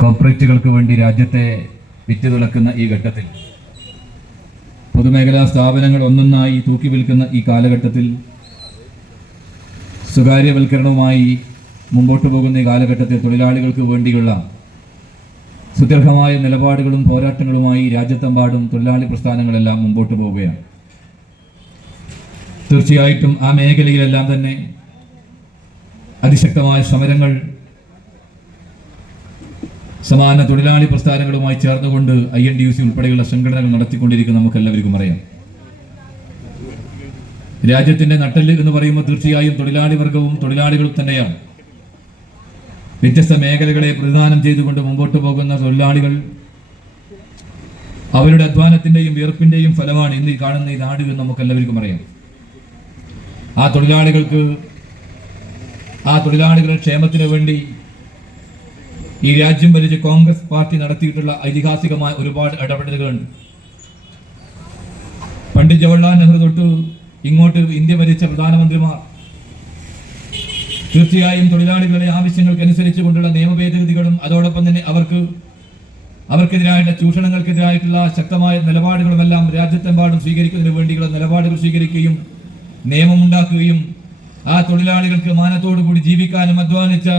കോർപ്പറേറ്റുകൾക്ക് വേണ്ടി രാജ്യത്തെ വിറ്റുതുളക്കുന്ന ഈ ഘട്ടത്തിൽ, പൊതുമേഖലാ സ്ഥാപനങ്ങൾ ഒന്നൊന്നായി തൂക്കി വിൽക്കുന്ന ഈ കാലഘട്ടത്തിൽ, സ്വകാര്യവൽക്കരണവുമായി മുമ്പോട്ട് പോകുന്ന ഈ കാലഘട്ടത്തിൽ തൊഴിലാളികൾക്ക് വേണ്ടിയുള്ള സുദീർഘമായ നിലപാടുകളും പോരാട്ടങ്ങളുമായി രാജ്യത്തെമ്പാടും തൊഴിലാളി പ്രസ്ഥാനങ്ങളെല്ലാം മുമ്പോട്ട് പോവുകയാണ്. തീർച്ചയായിട്ടും ആ മേഖലയിലെല്ലാം തന്നെ അതിശക്തമായ സമരങ്ങൾ സമാന തൊഴിലാളി പ്രസ്ഥാനങ്ങളുമായി ചേർന്നുകൊണ്ട് INTUC ഉൾപ്പെടെയുള്ള സംഘടനകൾ നടത്തിക്കൊണ്ടിരിക്കുന്ന നമുക്കെല്ലാവർക്കും അറിയാം. രാജ്യത്തിന്റെ നട്ടെല്ല് എന്ന് പറയുമ്പോൾ തീർച്ചയായും തൊഴിലാളി വർഗവും തൊഴിലാളികളും തന്നെയാണ്. വ്യത്യസ്ത മേഖലകളെ പ്രതിദാനം ചെയ്തുകൊണ്ട് മുമ്പോട്ട് പോകുന്ന തൊഴിലാളികൾ അവരുടെ അധ്വാനത്തിന്റെയും വിയർപ്പിന്റെയും ഫലമാണ് ഇന്ന് കാണുന്ന ഈ നാട് എന്ന് നമുക്കെല്ലാവർക്കും അറിയാം. ആ തൊഴിലാളികളുടെ ക്ഷേമത്തിന് വേണ്ടി ഈ രാജ്യം ഭരിച്ച കോൺഗ്രസ് പാർട്ടി നടത്തിയിട്ടുള്ള ഐതിഹാസികമായ ഒരുപാട് ഇടപെടലുകളുണ്ട്. പണ്ഡിറ്റ് ജവഹർലാൽ നെഹ്റു തൊട്ട് ഇങ്ങോട്ട് ഇന്ത്യ ഭരിച്ച പ്രധാനമന്ത്രിമാർ തീർച്ചയായും തൊഴിലാളികളുടെ ആവശ്യങ്ങൾക്കനുസരിച്ച് കൊണ്ടുള്ള നിയമ ഭേദഗതികളും അതോടൊപ്പം തന്നെ അവർക്കെതിരായിട്ടുള്ള ചൂഷണങ്ങൾക്കെതിരായിട്ടുള്ള ശക്തമായ നിലപാടുകളുമെല്ലാം രാജ്യത്തെമ്പാടും സ്വീകരിക്കുന്നതിന് വേണ്ടിയുള്ള നിലപാടുകൾ സ്വീകരിക്കുകയും നിയമമുണ്ടാക്കുകയും ആ തൊഴിലാളികൾക്ക് മാനത്തോടു കൂടി ജീവിക്കാനും അധ്വാനിച്ച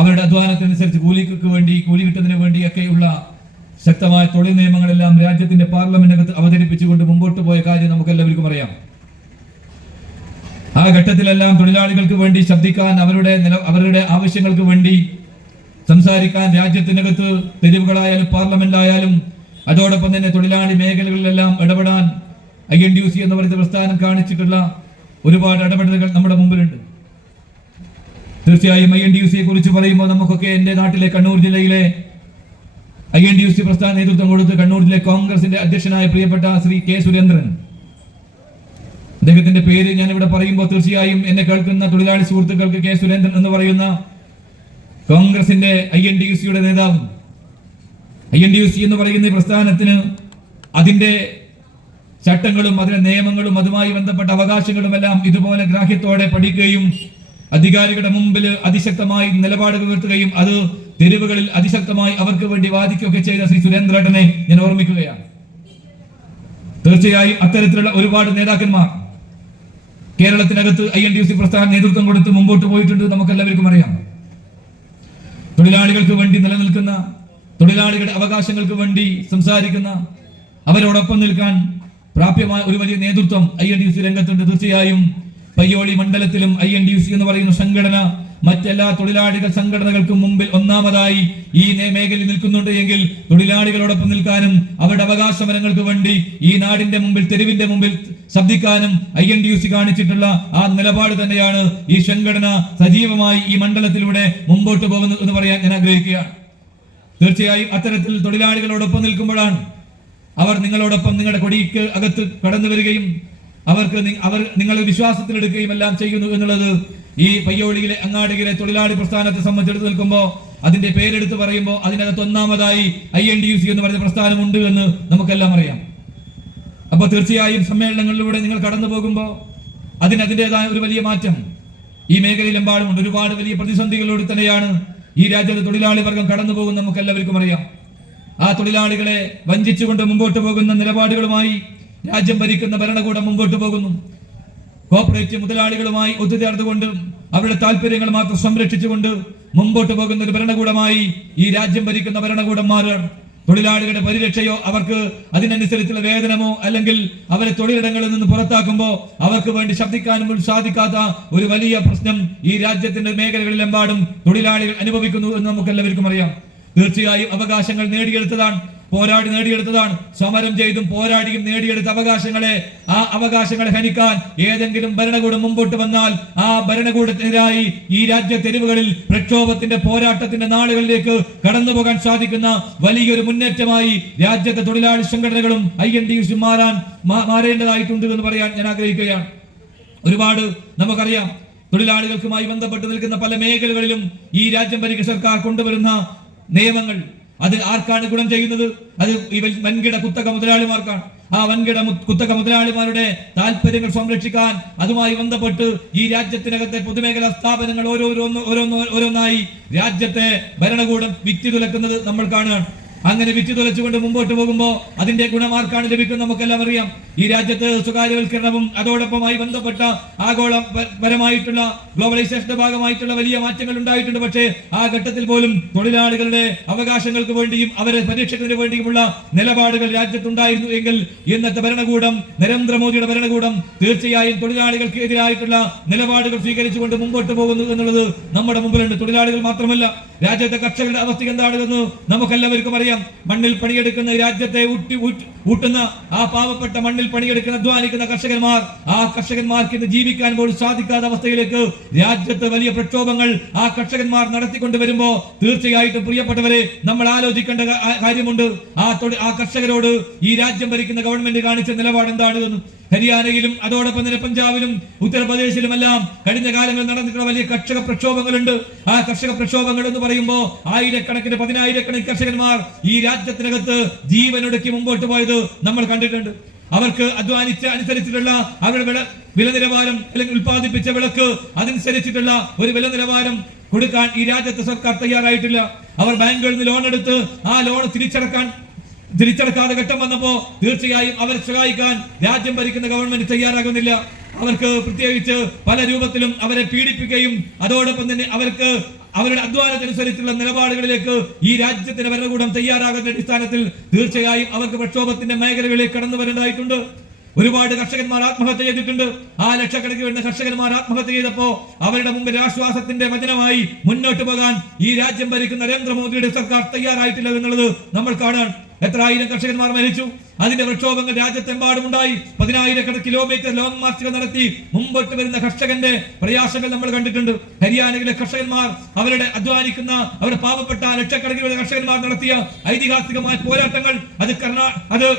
അവരുടെ അധ്വാനത്തിനനുസരിച്ച് കൂലി കിട്ടുന്നതിന് വേണ്ടിയൊക്കെയുള്ള ശക്തമായ തൊഴിൽ നിയമങ്ങളെല്ലാം രാജ്യത്തിന്റെ പാർലമെന്റിനകത്ത് അവതരിപ്പിച്ചുകൊണ്ട് മുമ്പോട്ട് പോയ കാര്യം നമുക്കെല്ലാവർക്കും അറിയാം. ആ ഘട്ടത്തിലെല്ലാം തൊഴിലാളികൾക്ക് വേണ്ടി ശബ്ദിക്കാൻ, അവരുടെ ആവശ്യങ്ങൾക്ക് വേണ്ടി സംസാരിക്കാൻ രാജ്യത്തിനകത്ത് തെരുവുകളായാലും പാർലമെന്റിലായാലും അതോടൊപ്പം തന്നെ തൊഴിലാളി മേഖലകളിലെല്ലാം ഇടപെടാൻ INTUC എന്ന് പറയുന്ന പ്രസ്ഥാനം കാണിച്ചിട്ടുള്ള ഒരുപാട് ഇടപെടലുകൾ നമ്മുടെ മുമ്പിലുണ്ട്. തീർച്ചയായും INTUCയെ കുറിച്ച് പറയുമ്പോൾ നമുക്കൊക്കെ എൻ്റെ നാട്ടിലെ കണ്ണൂർ ജില്ലയിലെ INTUC പ്രസ്ഥാന നേതൃത്വം കൊടുത്ത് കണ്ണൂർ ജില്ല കോൺഗ്രസിന്റെ അധ്യക്ഷനായ പ്രിയപ്പെട്ട ശ്രീ K. സുരേന്ദ്രൻ, അദ്ദേഹത്തിന്റെ പേര് ഞാൻ ഇവിടെ പറയുമ്പോൾ തീർച്ചയായും എന്നെ കേൾക്കുന്ന തൊഴിലാളി സുഹൃത്തുക്കൾക്ക് K. സുരേന്ദ്രൻ എന്ന് പറയുന്ന കോൺഗ്രസിന്റെ INTUCയുടെ നേതാവ്, INTUC എന്ന് പറയുന്ന ഈ പ്രസ്ഥാനത്തിന് അതിന്റെ ചട്ടങ്ങളും അതിന്റെ നിയമങ്ങളും അതുമായി ബന്ധപ്പെട്ട അവകാശങ്ങളും എല്ലാം ഇതുപോലെ ഗ്രാഹ്യത്തോടെ പഠിക്കുകയും അധികാരികളുടെ മുമ്പിൽ അതിശക്തമായി നിലപാടുകൾ ഉയർത്തുകയും അത് തെരുവുകളിൽ അതിശക്തമായി അവർക്ക് വേണ്ടി വാദിക്കുകയൊക്കെ ചെയ്ത ശ്രീ സുരേന്ദ്രേട്ടനെ ഞാൻ ഓർമ്മിക്കുകയാണ്. തീർച്ചയായും അത്തരത്തിലുള്ള ഒരുപാട് നേതാക്കന്മാർ കേരളത്തിനകത്ത് INTUC പ്രസ്ഥാനം നേതൃത്വം കൊടുത്ത് മുമ്പോട്ട് പോയിട്ടുണ്ട്. നമുക്കെല്ലാവർക്കും അറിയാം. തൊഴിലാളികൾക്ക് വേണ്ടി നിലനിൽക്കുന്ന, തൊഴിലാളികളുടെ അവകാശങ്ങൾക്ക് വേണ്ടി സംസാരിക്കുന്ന, അവരോടൊപ്പം നിൽക്കാൻ പ്രാപ്യമായ ഒരു വലിയ നേതൃത്വം INTUC രംഗത്തുണ്ട്. തീർച്ചയായും പയ്യോളി മണ്ഡലത്തിലും INTUC എന്ന് പറയുന്ന സംഘടന മറ്റെല്ലാ തൊഴിലാളികൾ സംഘടനകൾക്കും മുമ്പിൽ ഒന്നാമതായി ഈ മേഖലയിൽ നിൽക്കുന്നുണ്ട് എങ്കിൽ തൊഴിലാളികളോടൊപ്പം നിൽക്കാനും അവരുടെ അവകാശ സമരങ്ങൾക്ക് വേണ്ടി ഈ നാടിന്റെ മുമ്പിൽ, തെരുവിന്റെ മുമ്പിൽ ശബ്ദിക്കാനും INTUC കാണിച്ചിട്ടുള്ള ആ നിലപാട് തന്നെയാണ് ഈ സംഘടന സജീവമായി ഈ മണ്ഡലത്തിലൂടെ മുമ്പോട്ട് പോകുന്നത് എന്ന് പറയാൻ ഞാൻ ആഗ്രഹിക്കുകയാണ്. തീർച്ചയായും അത്തരത്തിൽ തൊഴിലാളികളോടൊപ്പം നിൽക്കുമ്പോഴാണ് അവർ നിങ്ങളോടൊപ്പം നിങ്ങളുടെ കൊടിക്ക് അകത്ത് കടന്നു വരികയും അവർ നിങ്ങളെ വിശ്വാസത്തിലെടുക്കുകയും എല്ലാം ചെയ്യുന്നു എന്നുള്ളത് ഈ പയ്യോളിയിലെ അങ്ങാടിയിലെ തൊഴിലാളി പ്രസ്ഥാനത്തെ സംബന്ധിച്ചെടുത്ത് നിൽക്കുമ്പോൾ അതിന്റെ പേരെടുത്ത് പറയുമ്പോൾ അതിനകത്ത് ഒന്നാമതായി INTUC എന്ന് പറയുന്ന പ്രസ്ഥാനമുണ്ട് എന്ന് നമുക്കെല്ലാം അറിയാം. അപ്പൊ തീർച്ചയായും സമ്മേളനങ്ങളിലൂടെ നിങ്ങൾ കടന്നു പോകുമ്പോൾ അതിൻ്റെതായ ഒരു വലിയ മാറ്റം ഈ മേഖലയിലെമ്പാടുമുണ്ട്. ഒരുപാട് വലിയ പ്രതിസന്ധികളിലൂടെ തന്നെയാണ് ഈ രാജ്യത്തെ തൊഴിലാളി വർഗം കടന്നു പോകുന്നത് നമുക്കെല്ലാവർക്കും അറിയാം. ആ തൊഴിലാളികളെ വഞ്ചിച്ചുകൊണ്ട് മുമ്പോട്ട് പോകുന്ന നിലപാടുകളുമായി രാജ്യം ഭരിക്കുന്ന ഭരണകൂടം മുമ്പോട്ട് പോകുന്നു. കോർപ്പറേറ്റ് മുതലാളികളുമായി ഒത്തുചേർന്നുകൊണ്ട് അവരുടെ താല്പര്യങ്ങൾ മാത്രം സംരക്ഷിച്ചുകൊണ്ട് മുമ്പോട്ട് പോകുന്ന ഒരു ഭരണകൂടമായി ഈ രാജ്യം ഭരിക്കുന്ന ഭരണകൂടന്മാരാണ്. തൊഴിലാളികളുടെ പരിരക്ഷയോ അവർക്ക് അതിനനുസരിച്ചുള്ള വേതനമോ അല്ലെങ്കിൽ അവരെ തൊഴിലിടങ്ങളിൽ നിന്ന് പുറത്താക്കുമ്പോൾ അവർക്ക് വേണ്ടി ശബ്ദിക്കാനും സാധിക്കാത്ത ഒരു വലിയ പ്രശ്നം ഈ രാജ്യത്തിന്റെ മേഖലകളിലെമ്പാടും തൊഴിലാളികൾ അനുഭവിക്കുന്നു എന്ന് നമുക്കെല്ലാവർക്കും അറിയാം. തീർച്ചയായും അവകാശങ്ങൾ പോരാടി നേടിയെടുത്തതാണ്. സമരം ചെയ്തും പോരാടിയും നേടിയെടുത്ത അവകാശങ്ങളെ ഹനിക്കാൻ ഏതെങ്കിലും ഭരണകൂടം മുമ്പോട്ട് വന്നാൽ ആ ഭരണകൂടത്തിനെതിരായി ഈ രാജ്യ തെരുവുകളിൽ പ്രക്ഷോഭത്തിന്റെ പോരാട്ടത്തിന്റെ നാളുകളിലേക്ക് കടന്നു പോകാൻ സാധിക്കുന്ന വലിയൊരു മുന്നേറ്റമായി രാജ്യത്തെ തൊഴിലാളി സംഘടനകളും INTUC മാറേണ്ടതായിട്ടുണ്ട് എന്ന് പറയാൻ ഞാൻ ആഗ്രഹിക്കുകയാണ്. ഒരുപാട് നമുക്കറിയാം, തൊഴിലാളികൾക്കുമായി ബന്ധപ്പെട്ട് നിൽക്കുന്ന പല മേഖലകളിലും ഈ രാജ്യം ഭരിക്കുന്ന സർക്കാർ കൊണ്ടുവരുന്ന നിയമങ്ങൾ അത് ആർക്കാണ് ഗുണം ചെയ്യുന്നത്? അത് ഈ വൻകിട കുത്തക മുതലാളിമാർക്കാണ്. ആ വൻകിട കുത്തക മുതലാളിമാരുടെ താല്പര്യങ്ങൾ സംരക്ഷിക്കാൻ അതുമായി ബന്ധപ്പെട്ട് ഈ രാജ്യത്തിനകത്തെ പൊതുമേഖലാ സ്ഥാപനങ്ങൾ ഓരോന്നായി രാജ്യത്തെ ഭരണകൂടം വിറ്റുതുലക്കുന്നത് നമ്മൾ കാണുകയാണ്. അങ്ങനെ വിറ്റ് തുലച്ചുകൊണ്ട് മുമ്പോട്ട് പോകുമ്പോൾ അതിന്റെ ഗുണമാർക്കാണ് ലഭിക്കുന്നത് നമുക്കെല്ലാം അറിയാം. ഈ രാജ്യത്ത് സ്വകാര്യവൽക്കരണവും അതോടൊപ്പമായി ബന്ധപ്പെട്ട ആഗോളപരമായിട്ടുള്ള ഗ്ലോബലൈസേഷന്റെ ഭാഗമായിട്ടുള്ള വലിയ മാറ്റങ്ങൾ ഉണ്ടായിട്ടുണ്ട്. പക്ഷേ ആ ഘട്ടത്തിൽ പോലും തൊഴിലാളികളുടെ അവകാശങ്ങൾക്ക് വേണ്ടിയും അവരെ പരിരക്ഷിക്കുന്നതിന് വേണ്ടിയുമുള്ള നിലപാടുകൾ രാജ്യത്തുണ്ടായിരുന്നു എങ്കിൽ ഇന്നത്തെ ഭരണകൂടം, നരേന്ദ്രമോദിയുടെ ഭരണകൂടം തീർച്ചയായും തൊഴിലാളികൾക്ക് എതിരായിട്ടുള്ള നിലപാടുകൾ സ്വീകരിച്ചുകൊണ്ട് മുമ്പോട്ട് പോകുന്നു എന്നുള്ളത് നമ്മുടെ മുമ്പിലുണ്ട്. തൊഴിലാളികൾ മാത്രമല്ല, രാജ്യത്തെ കർഷകരുടെ അവസ്ഥ എന്താണെന്ന് നമുക്കെല്ലാവർക്കും അറിയാം. മണ്ണിൽ പണിയെടുക്കുന്ന രാജ്യത്തെ ഊട്ടുന്ന ആ പാവപ്പെട്ട മണ്ണിൽ പണിയെടുക്കുന്ന അധ്വാനിക്കുന്ന കർഷകന്മാർ, ആ കർഷകന്മാർക്ക് ഇന്ന് ജീവിക്കാൻ പോലും സാധിക്കാത്ത അവസ്ഥയിലേക്ക് രാജ്യത്ത് വലിയ പ്രക്ഷോഭങ്ങൾ ആ കർഷകന്മാർ നടത്തിക്കൊണ്ടുവരുമ്പോ തീർച്ചയായിട്ടും പ്രിയപ്പെട്ടവരെ നമ്മൾ ആലോചിക്കേണ്ട കാര്യമുണ്ട്. ആ കർഷകരോട് ഈ രാജ്യം ഭരിക്കുന്ന ഗവൺമെന്റ് കാണിച്ച നിലപാട് എന്താണ് എന്ന്. ഹരിയാനയിലും അതോടൊപ്പം തന്നെ പഞ്ചാബിലും ഉത്തർപ്രദേശിലുമെല്ലാം കഴിഞ്ഞ കാലങ്ങളിൽ നടന്നിട്ടുള്ള വലിയ കർഷക പ്രക്ഷോഭങ്ങളുണ്ട്. ആ കർഷക പ്രക്ഷോഭങ്ങൾ എന്ന് പറയുമ്പോൾ ആയിരക്കണക്കിന് പതിനായിരക്കണക്കിന് കർഷകന്മാർ ഈ രാജ്യത്തിനകത്ത് ജീവനൊടുക്കി മുമ്പോട്ട് പോയത് നമ്മൾ കണ്ടിട്ടുണ്ട്. അവർക്ക് അധ്വാനിച്ച് അനുസരിച്ചിട്ടുള്ള അവരുടെ വില നിലവാരം അല്ലെങ്കിൽ ഉൽപ്പാദിപ്പിച്ച വിളക്ക് അതനുസരിച്ചിട്ടുള്ള ഒരു വില നിലവാരം കൊടുക്കാൻ ഈ രാജ്യത്തെ സർക്കാർ തയ്യാറായിട്ടില്ല. അവർ ബാങ്കുകളിൽ നിന്ന് ലോൺ എടുത്ത് ആ ലോൺ തിരിച്ചടക്കാതെ ഘട്ടം വന്നപ്പോ തീർച്ചയായും അവരെ സഹായിക്കാൻ രാജ്യം ഭരിക്കുന്ന ഗവൺമെന്റ് തയ്യാറാകുന്നില്ല. അവർക്ക് പ്രത്യേകിച്ച് പല രൂപത്തിലും അവരെ പീഡിപ്പിക്കുകയും അതോടൊപ്പം തന്നെ അവർക്ക് അവരുടെ അധ്വാനത്തിനനുസരിച്ചുള്ള നിലപാടുകളിലേക്ക് ഈ രാജ്യത്തിന്റെ ഭരണകൂടം തയ്യാറാകുന്ന അടിസ്ഥാനത്തിൽ തീർച്ചയായും അവർക്ക് പ്രക്ഷോഭത്തിന്റെ മേഖലകളിലേക്ക് കടന്നു വരേണ്ടതായിട്ടുണ്ട്. ഒരുപാട് കർഷകന്മാർ ആത്മഹത്യ ചെയ്തിട്ടുണ്ട്. ആ ലക്ഷക്കണക്കിന് വരുന്ന കർഷകന്മാർ ആത്മഹത്യ ചെയ്തപ്പോ അവരുടെ മുമ്പിൽ ആശ്വാസത്തിന്റെ വചനമായി മുന്നോട്ട് പോകാൻ ഈ രാജ്യം ഭരിക്കുന്ന നരേന്ദ്രമോദിയുടെ സർക്കാർ തയ്യാറായിട്ടില്ല എന്നുള്ളത് നമ്മൾ കാണാൻ. എത്ര ആയിരം കർഷകന്മാർ മരിച്ചു. അതിന്റെ പ്രക്ഷോഭങ്ങൾ രാജ്യത്തെമ്പാടും ഉണ്ടായി. 10,000 കിലോമീറ്റർ ലോങ് മാർച്ചുകൾ നടത്തി മുമ്പോട്ട് വരുന്ന കർഷകന്റെ പ്രയാസങ്ങൾ നമ്മൾ കണ്ടിട്ടുണ്ട്. ഹരിയാനയിലെ കർഷകന്മാർ അവരുടെ അധ്വാനിക്കുന്ന അവരുടെ പാവപ്പെട്ട ലക്ഷക്കണക്കിന് കർഷകന്മാർ നടത്തിയ ഐതിഹാസികമായ പോരാട്ടങ്ങൾ അത്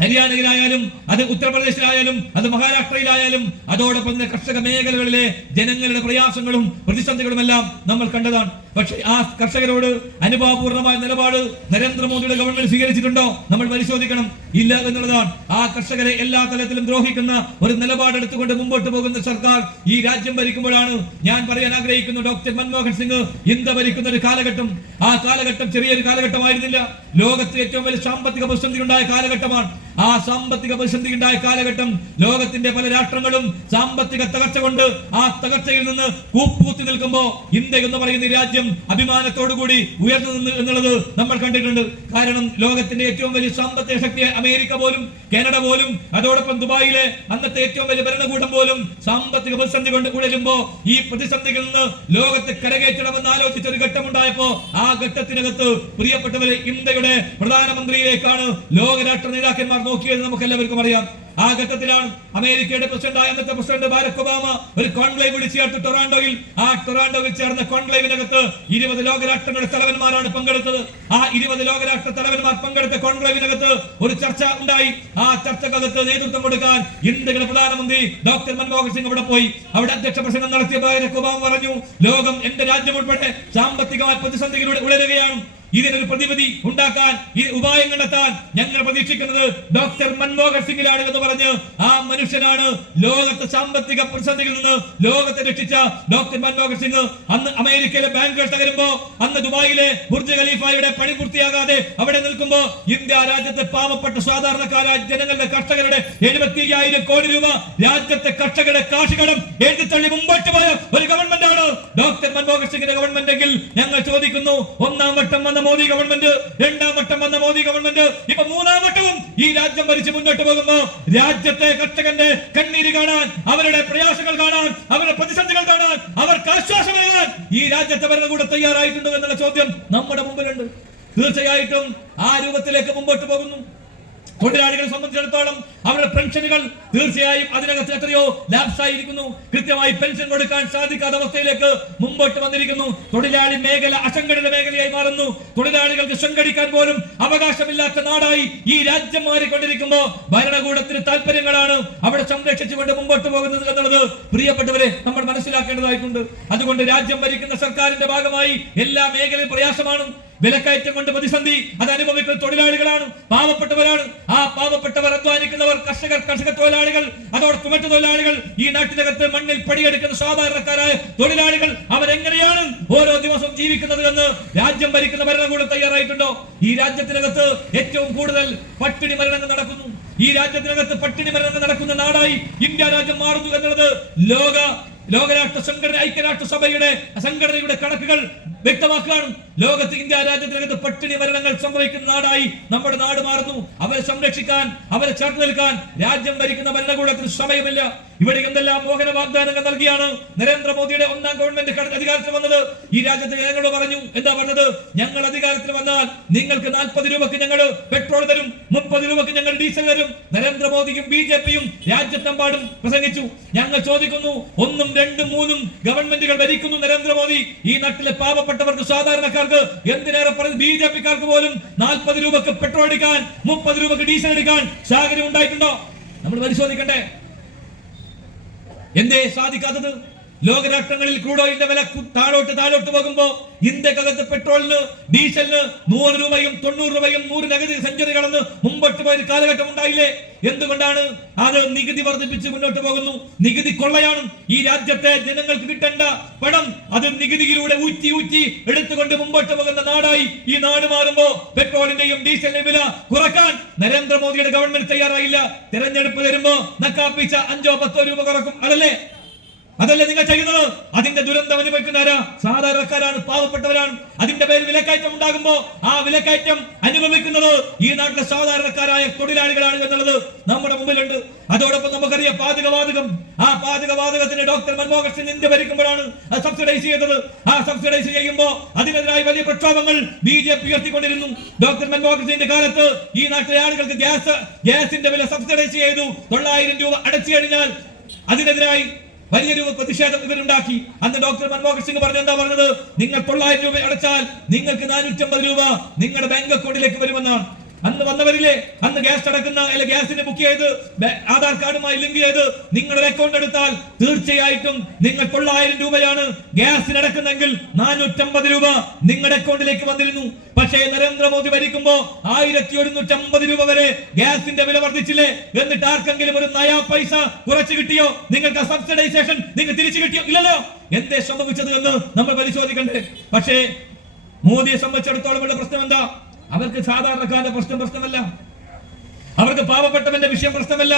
ഹരിയാനയിലായാലും അത് ഉത്തർപ്രദേശിലായാലും അത് മഹാരാഷ്ട്രയിലായാലും അതോടൊപ്പം തന്നെ കർഷക മേഖലകളിലെ ജനങ്ങളുടെ പ്രയാസങ്ങളും പ്രതിസന്ധികളും എല്ലാം നമ്മൾ കണ്ടതാണ്. പക്ഷേ ആ കർഷകരോട് അനുഭാവപൂർണമായ നിലപാട് നരേന്ദ്രമോദിയുടെ ഗവൺമെന്റ് സ്വീകരിച്ചിട്ടുണ്ടോ നമ്മൾ പരിശോധിക്കണം. ഇല്ല എന്നുള്ളതാണ്. ആ കർഷകരെ എല്ലാ തലത്തിലും ദ്രോഹിക്കുന്ന ഒരു നിലപാടെടുത്തുകൊണ്ട് മുമ്പോട്ട് പോകുന്ന സർക്കാർ ഈ രാജ്യം ഭരിക്കുമ്പോഴാണ് ഞാൻ പറയാൻ ആഗ്രഹിക്കുന്നു, ഡോക്ടർ മൻമോഹൻ സിംഗ് ഇന്ത്യ ഭരിക്കുന്ന ഒരു കാലഘട്ടം, ആ കാലഘട്ടം ചെറിയൊരു കാലഘട്ടമായിരുന്നില്ല. ലോകത്ത് ഏറ്റവും വലിയ സാമ്പത്തിക പ്രതിസന്ധി ഉണ്ടായ കാലഘട്ടമാണ്. ആ സാമ്പത്തിക പ്രതിസന്ധി ഉണ്ടായ കാലഘട്ടം ലോകത്തിന്റെ പല രാഷ്ട്രങ്ങളും സാമ്പത്തിക തകർച്ച കൊണ്ട് ആ തകർച്ചയിൽ നിന്ന് കൂപ്പുകുത്തി നിൽക്കുമ്പോ ഇന്ത്യ എന്ന് പറയുന്ന രാജ്യം അഭിമാനത്തോടുകൂടി ഉയർന്നു നിന്ന് എന്നുള്ളത് നമ്മൾ കണ്ടിട്ടുണ്ട്. കാരണം ലോകത്തിന്റെ ഏറ്റവും വലിയ സാമ്പത്തിക ശക്തി അമേരിക്ക പോലും, കാനഡ പോലും, അതോടൊപ്പം ദുബായിലെ അന്നത്തെ ഏറ്റവും വലിയ ഭരണകൂടം പോലും സാമ്പത്തിക പ്രതിസന്ധി കൊണ്ട് ഉഴലുമ്പോ ഈ പ്രതിസന്ധികളിൽ നിന്ന് ലോകത്തെ കരകയറ്റണമെന്ന് ആലോചിച്ച ഒരു ഘട്ടമുണ്ടായപ്പോ ആ ഘട്ടത്തിനകത്ത് പ്രിയപ്പെട്ടവരെ ഇന്ത്യയുടെ പ്രധാനമന്ത്രിയിലേക്കാണ് ലോകരാഷ്ട്ര നേതാക്കന്മാർ നോക്കിയത് നമുക്ക് എല്ലാവർക്കും അറിയാം. ആ ഘട്ടത്തിലാണ് അമേരിക്കയുടെ പ്രസിഡന്റായ അന്നത്തെ പ്രസിഡന്റ് ബാരക് ഒബാമ ഒരു കോൺക്ലേവ് വിളിച്ചു ചേർത്ത് ടൊറാൻഡോയിൽ. ആ ടൊറാൻഡോയിൽ ചേർന്ന കോൺക്ലേവിനകത്ത് 20 ലോകരാഷ്ട്രങ്ങളുടെ തലവന്മാരാണ് പങ്കെടുത്തത്. ആ 20 ലോകരാഷ്ട്ര തലവന്മാർ പങ്കെടുത്ത കോൺക്ലേവിനകത്ത് ഒരു ചർച്ച ഉണ്ടായി. ആ ചർച്ചക്കകത്ത് നേതൃത്വം കൊടുക്കാൻ ഇന്ത്യയുടെ പ്രധാനമന്ത്രി ഡോക്ടർ മൻമോഹൻ സിംഗ് അവിടെ പോയി. അവിടെ അധ്യക്ഷ പ്രസംഗം നടത്തിയ ബാരക് ഒബാമ പറഞ്ഞു, ലോകം എന്റെ രാജ്യം ഉൾപ്പെടെ സാമ്പത്തികമായ പ്രതിസന്ധിയിലൂടെ ഉളരുകയാണ്. ഇതിനൊരു പ്രതിവിധി ഉണ്ടാക്കാൻ, ഈ ഉപായം കണ്ടെത്താൻ ഞങ്ങൾ പ്രതീക്ഷിക്കുന്നത് ഡോക്ടർ മൻമോഹൻ സിംഗിലാണ് എന്ന് പറഞ്ഞ് ആ മനുഷ്യനാണ് ലോകത്തെ സാമ്പത്തിക പ്രതിസന്ധിയിൽ നിന്ന് ലോകത്തെ രക്ഷിച്ച ഡോക്ടർ മൻമോഹൻ സിംഗ്. അന്ന് അമേരിക്കയിലെ ബാങ്കുകൾ തകരുമ്പോ, അന്ന് ദുബായിലെ ബുർജ് ഖലീഫയുടെ പണി പൂർത്തിയാകാതെ അവിടെ നിൽക്കുമ്പോ ഇന്ത്യ രാജ്യത്തെ പാവപ്പെട്ട സാധാരണക്കാരായ ജനങ്ങളുടെ കർഷകരുടെ 75,000 കോടി രൂപ രാജ്യത്തെ കർഷകരുടെ കാശുകടം എഴുതിത്തള്ളി മുമ്പോട്ട് പോയ ഒരു ഗവൺമെന്റാണ് ഡോക്ടർ മൻമോഹൻ സിംഗിന്റെ ഗവൺമെന്റ് എങ്കിൽ ഞങ്ങൾ ചോദിക്കുന്നു, ഒന്നാം വട്ടം വന്ന മോദി ഗവൺമെന്റ്, രണ്ടാം വട്ടം വന്ന മോദി ഗവൺമെന്റ്, ഇപ്പൊ മൂന്നാം വട്ടവും ഈ രാജ്യം ഭരിച്ച് മുന്നോട്ട് പോകുമ്പോ രാജ്യത്തെ കർഷകന്റെ കണ്ണീര് കാണാൻ, അവരുടെ പ്രയാസങ്ങൾ കാണാൻ, അവരുടെ പ്രതിസന്ധികൾ കാണാൻ, അവർക്ക് ആശ്വാസമേകാൻ ഈ രാജ്യത്തെ ഭരണകൂടം തയ്യാറായിട്ടുണ്ടോ എന്നുള്ള ചോദ്യം നമ്മുടെ മുമ്പിലുണ്ട്. തീർച്ചയായിട്ടും ആ രൂപത്തിലേക്ക് മുമ്പോട്ട് പോകുന്നു. തൊഴിലാളികളെ സംബന്ധിച്ചിടത്തോളം അവരുടെ പെൻഷനുകൾ തീർച്ചയായും അതിനകത്ത് എത്രയോ ലാപ്സ് ആയിരിക്കുന്നു. കൃത്യമായി പെൻഷൻ കൊടുക്കാൻ സാധിക്കാത്ത അവസ്ഥയിലേക്ക് മുമ്പോട്ട് വന്നിരിക്കുന്നു. തൊഴിലാളി മേഖല അസംഘടിത മേഖലയായി മാറുന്നു. തൊഴിലാളികൾക്ക് സംഘടിക്കാൻ പോലും അവകാശമില്ലാത്ത നാടായി ഈ രാജ്യം മാറിക്കൊണ്ടിരിക്കുമ്പോൾ ഭരണകൂടത്തിന് താല്പര്യങ്ങളാണ് അവിടെ സംരക്ഷിച്ചുകൊണ്ട് മുമ്പോട്ട് പോകുന്നത് എന്നുള്ളത് പ്രിയപ്പെട്ടവരെ നമ്മൾ മനസ്സിലാക്കേണ്ടതായിട്ടുണ്ട്. അതുകൊണ്ട് രാജ്യം ഭരിക്കുന്ന സർക്കാരിന്റെ ഭാഗമായി എല്ലാ മേഖലയും പ്രയാസമാണ്. വിലക്കയറ്റം കൊണ്ട് പ്രതിസന്ധി അത് അനുഭവിക്കുന്ന തൊഴിലാളികളാണ്, പാവപ്പെട്ടവരാണ്. ആ പാവപ്പെട്ടവർ, അധ്വാനിക്കുന്നവർ, കർഷക തൊഴിലാളികൾ, അതോടൊപ്പം മറ്റു തൊഴിലാളികൾ, ഈ നാട്ടിനകത്ത് മണ്ണിൽ പണിയെടുക്കുന്ന സാധാരണക്കാരായ തൊഴിലാളികൾ, അവരെങ്ങനെയാണ് ഓരോ ദിവസവും ജീവിക്കുന്നത് എന്ന് രാജ്യം ഭരിക്കുന്ന ഭരണകൂടം തയ്യാറായിട്ടുണ്ടോ? ഈ രാജ്യത്തിനകത്ത് ഏറ്റവും കൂടുതൽ പട്ടിണി മരണങ്ങൾ നടക്കുന്നു. ഈ രാജ്യത്തിനകത്ത് പട്ടിണി മരണങ്ങൾ നടക്കുന്ന നാടായി ഇന്ത്യ രാജ്യം മാറുന്നു എന്നുള്ളത് ലോകരാഷ്ട്ര സംഘടന, ഐക്യരാഷ്ട്രസഭയുടെ സംഘടനയുടെ കണക്കുകൾ വ്യക്തമാക്കുകയാണ്. ലോകത്ത് ഇന്ത്യ രാജ്യത്തിനകത്ത് പട്ടിണി മരണങ്ങൾ സംഭവിക്കുന്ന നാടായി നമ്മുടെ നാട് മാറുന്നു. അവരെ സംരക്ഷിക്കാൻ, അവരെ ചേർത്ത് നിൽക്കാൻ രാജ്യം ഭരിക്കുന്ന ഭരണകൂടത്തിന് സമയമില്ല. ഇവിടെ എന്തെല്ലാം മോഹന വാഗ്ദാനങ്ങൾ നൽകിയാണ് നരേന്ദ്രമോദിയുടെ ഒന്നാം ഗവൺമെന്റ് അധികാരത്തിൽ വന്നത്. ഈ രാജ്യത്ത് ഞങ്ങളോട് പറഞ്ഞു, എന്താ പറഞ്ഞത്? ഞങ്ങൾ അധികാരത്തിൽ വന്നാൽ നിങ്ങൾക്ക് 40 രൂപക്ക് ഞങ്ങൾ പെട്രോൾ തരും, 30 രൂപക്ക് ഞങ്ങൾ ഡീസൽ തരും. നരേന്ദ്രമോദിയും BJP-യും രാജ്യത്തെമ്പാടും പ്രസംഗിച്ചു. ഞങ്ങൾ ചോദിക്കുന്നു, 1ഉം 2ഉം 3ഉം ഗവൺമെന്റുകൾ ഭരിക്കുന്നു നരേന്ദ്രമോദി. ഈ നാട്ടിലെ പാവപ്പെട്ടവർക്ക്, സാധാരണക്കാർക്ക്, എന്തിനേറെ പറയുന്നത് BJP-ക്കാർക്ക് പോലും 40 രൂപക്ക് പെട്രോൾ അടിക്കാൻ, 30 രൂപക്ക് ഡീസൽ അടിക്കാൻ സാഹചര്യം ഉണ്ടായിട്ടുണ്ടോ? നമ്മൾ പരിശോധിക്കണ്ടേ? എന്തേ സാധിക്കാത്തത്? ലോകരാഷ്ട്രങ്ങളിൽ ക്രൂഡ് ഓയിലിന്റെ വില താഴോട്ട് പോകുമ്പോ ഇന്ത്യക്കകത്ത് പെട്രോളിന്, ഡീസലിന് 100 രൂപയും 90 രൂപയും 100 നികുതി സെഞ്ചുറി കടന്ന് മുമ്പോട്ട് പോയ കാലഘട്ടം ഉണ്ടായില്ലേ? എന്തുകൊണ്ടാണ്? അത് നികുതി വർദ്ധിപ്പിച്ച് മുന്നോട്ട് പോകുന്നു. നികുതി കൊള്ളയാണ്. ഈ രാജ്യത്തെ ജനങ്ങൾക്ക് കിട്ടേണ്ട പണം അത് നികുതിയിലൂടെ ഊറ്റി എടുത്തുകൊണ്ട് മുമ്പോട്ട് പോകുന്ന നാടായി ഈ നാട് മാറുമ്പോ പെട്രോളിന്റെയും ഡീസലിന്റെയും വില കുറക്കാൻ നരേന്ദ്രമോദിയുടെ ഗവൺമെന്റ് തയ്യാറായില്ല. തെരഞ്ഞെടുപ്പ് വരുമ്പോ നക്കാപ്പിച്ച 5-10 രൂപ കുറക്കും. അതല്ലേ നിങ്ങൾ ചെയ്യുന്നത്? അതിന്റെ ദുരന്തം അനുഭവിക്കുന്നവരാ സാധാരണക്കാരാണ്, പാവപ്പെട്ടവരാണ്. അതിന്റെ പേരിൽ വിലക്കയറ്റം ഉണ്ടാകുമ്പോ ആ വിലക്കയറ്റം അനുഭവിക്കുന്നത് ഈ നാട്ടിലെ സാധാരണക്കാരായ തൊഴിലാളികളാണ് എന്നുള്ളത് നമ്മുടെ മുമ്പിലുണ്ട്. അതോടൊപ്പം നമുക്കറിയാം പാചകവാതകം. ആ പാചകവാതകത്തിന് ഡോക്ടർ മൻമോഹൻ സിംഗ് ഇന്ത്യ ഭരിക്കുമ്പോഴാണ് അത് സബ്സിഡൈസ് ചെയ്തത്. ആ സബ്സിഡൈസ് ചെയ്യുമ്പോൾ അതിനെതിരായി വലിയ പ്രക്ഷോഭങ്ങൾ BJP ഉയർത്തിക്കൊണ്ടിരുന്നു. ഡോക്ടർ മൻമോഹൻ സിംഗിന്റെ കാലത്ത് ഈ നാട്ടിലെ ആളുകൾക്ക് ഗ്യാസിന്റെ വില സബ്സിഡൈസ് ചെയ്തു. 900 രൂപ അടച്ചു കഴിഞ്ഞാൽ അതിനെതിരായി വലിയ രൂപ പ്രതിഷേധം ഇവരുണ്ടാക്കി. അന്ന് ഡോക്ടർ മൻമോഹൻ സിംഗ് എന്താ പറഞ്ഞത്? നിങ്ങൾ 900 രൂപ അടച്ചാൽ നിങ്ങൾക്ക് 450 രൂപ നിങ്ങളുടെ ബാങ്ക് അക്കൗണ്ടിലേക്ക് വരുമെന്നാണ്. അന്ന് വന്നവരില്ലേ, അന്ന് ഗ്യാസ് അടക്കുന്ന ഗ്യാസിന് ബുക്ക് ചെയ്ത് ആധാർ കാർഡുമായി ലിങ്ക് ചെയ്ത് നിങ്ങളുടെ അക്കൗണ്ട് എടുത്താൽ തീർച്ചയായിട്ടും നിങ്ങൾ 900 രൂപയാണ് ഗ്യാസിന് അടക്കുന്നെങ്കിൽ 450 രൂപ നിങ്ങളുടെ അക്കൗണ്ടിലേക്ക് വന്നിരുന്നു. പക്ഷേ നരേന്ദ്രമോദി ഭരിക്കുമ്പോ 1150 രൂപ വരെ ഗ്യാസിന്റെ വില വർദ്ധിച്ചില്ലേ? എന്നിട്ട് ആർക്കെങ്കിലും ഒരു നയാ പൈസ കുറച്ച് കിട്ടിയോ? നിങ്ങൾക്ക് സബ്സിഡൈസേഷൻ നിങ്ങൾ തിരിച്ചു കിട്ടിയോ? ഇല്ലല്ലോ. എന്തേ സംഭവിച്ചത് എന്ന് നമ്മൾ പരിശോധിക്കണ്ടേ? പക്ഷേ മോദിയെ സംബന്ധിച്ചിടത്തോളം ഉള്ള പ്രശ്നം എന്താ? അവർക്ക് സാധാരണക്കാരുടെ പ്രശ്നമല്ല, അവർക്ക് പാവപ്പെട്ടവന്റെ വിഷയം പ്രശ്നമല്ല.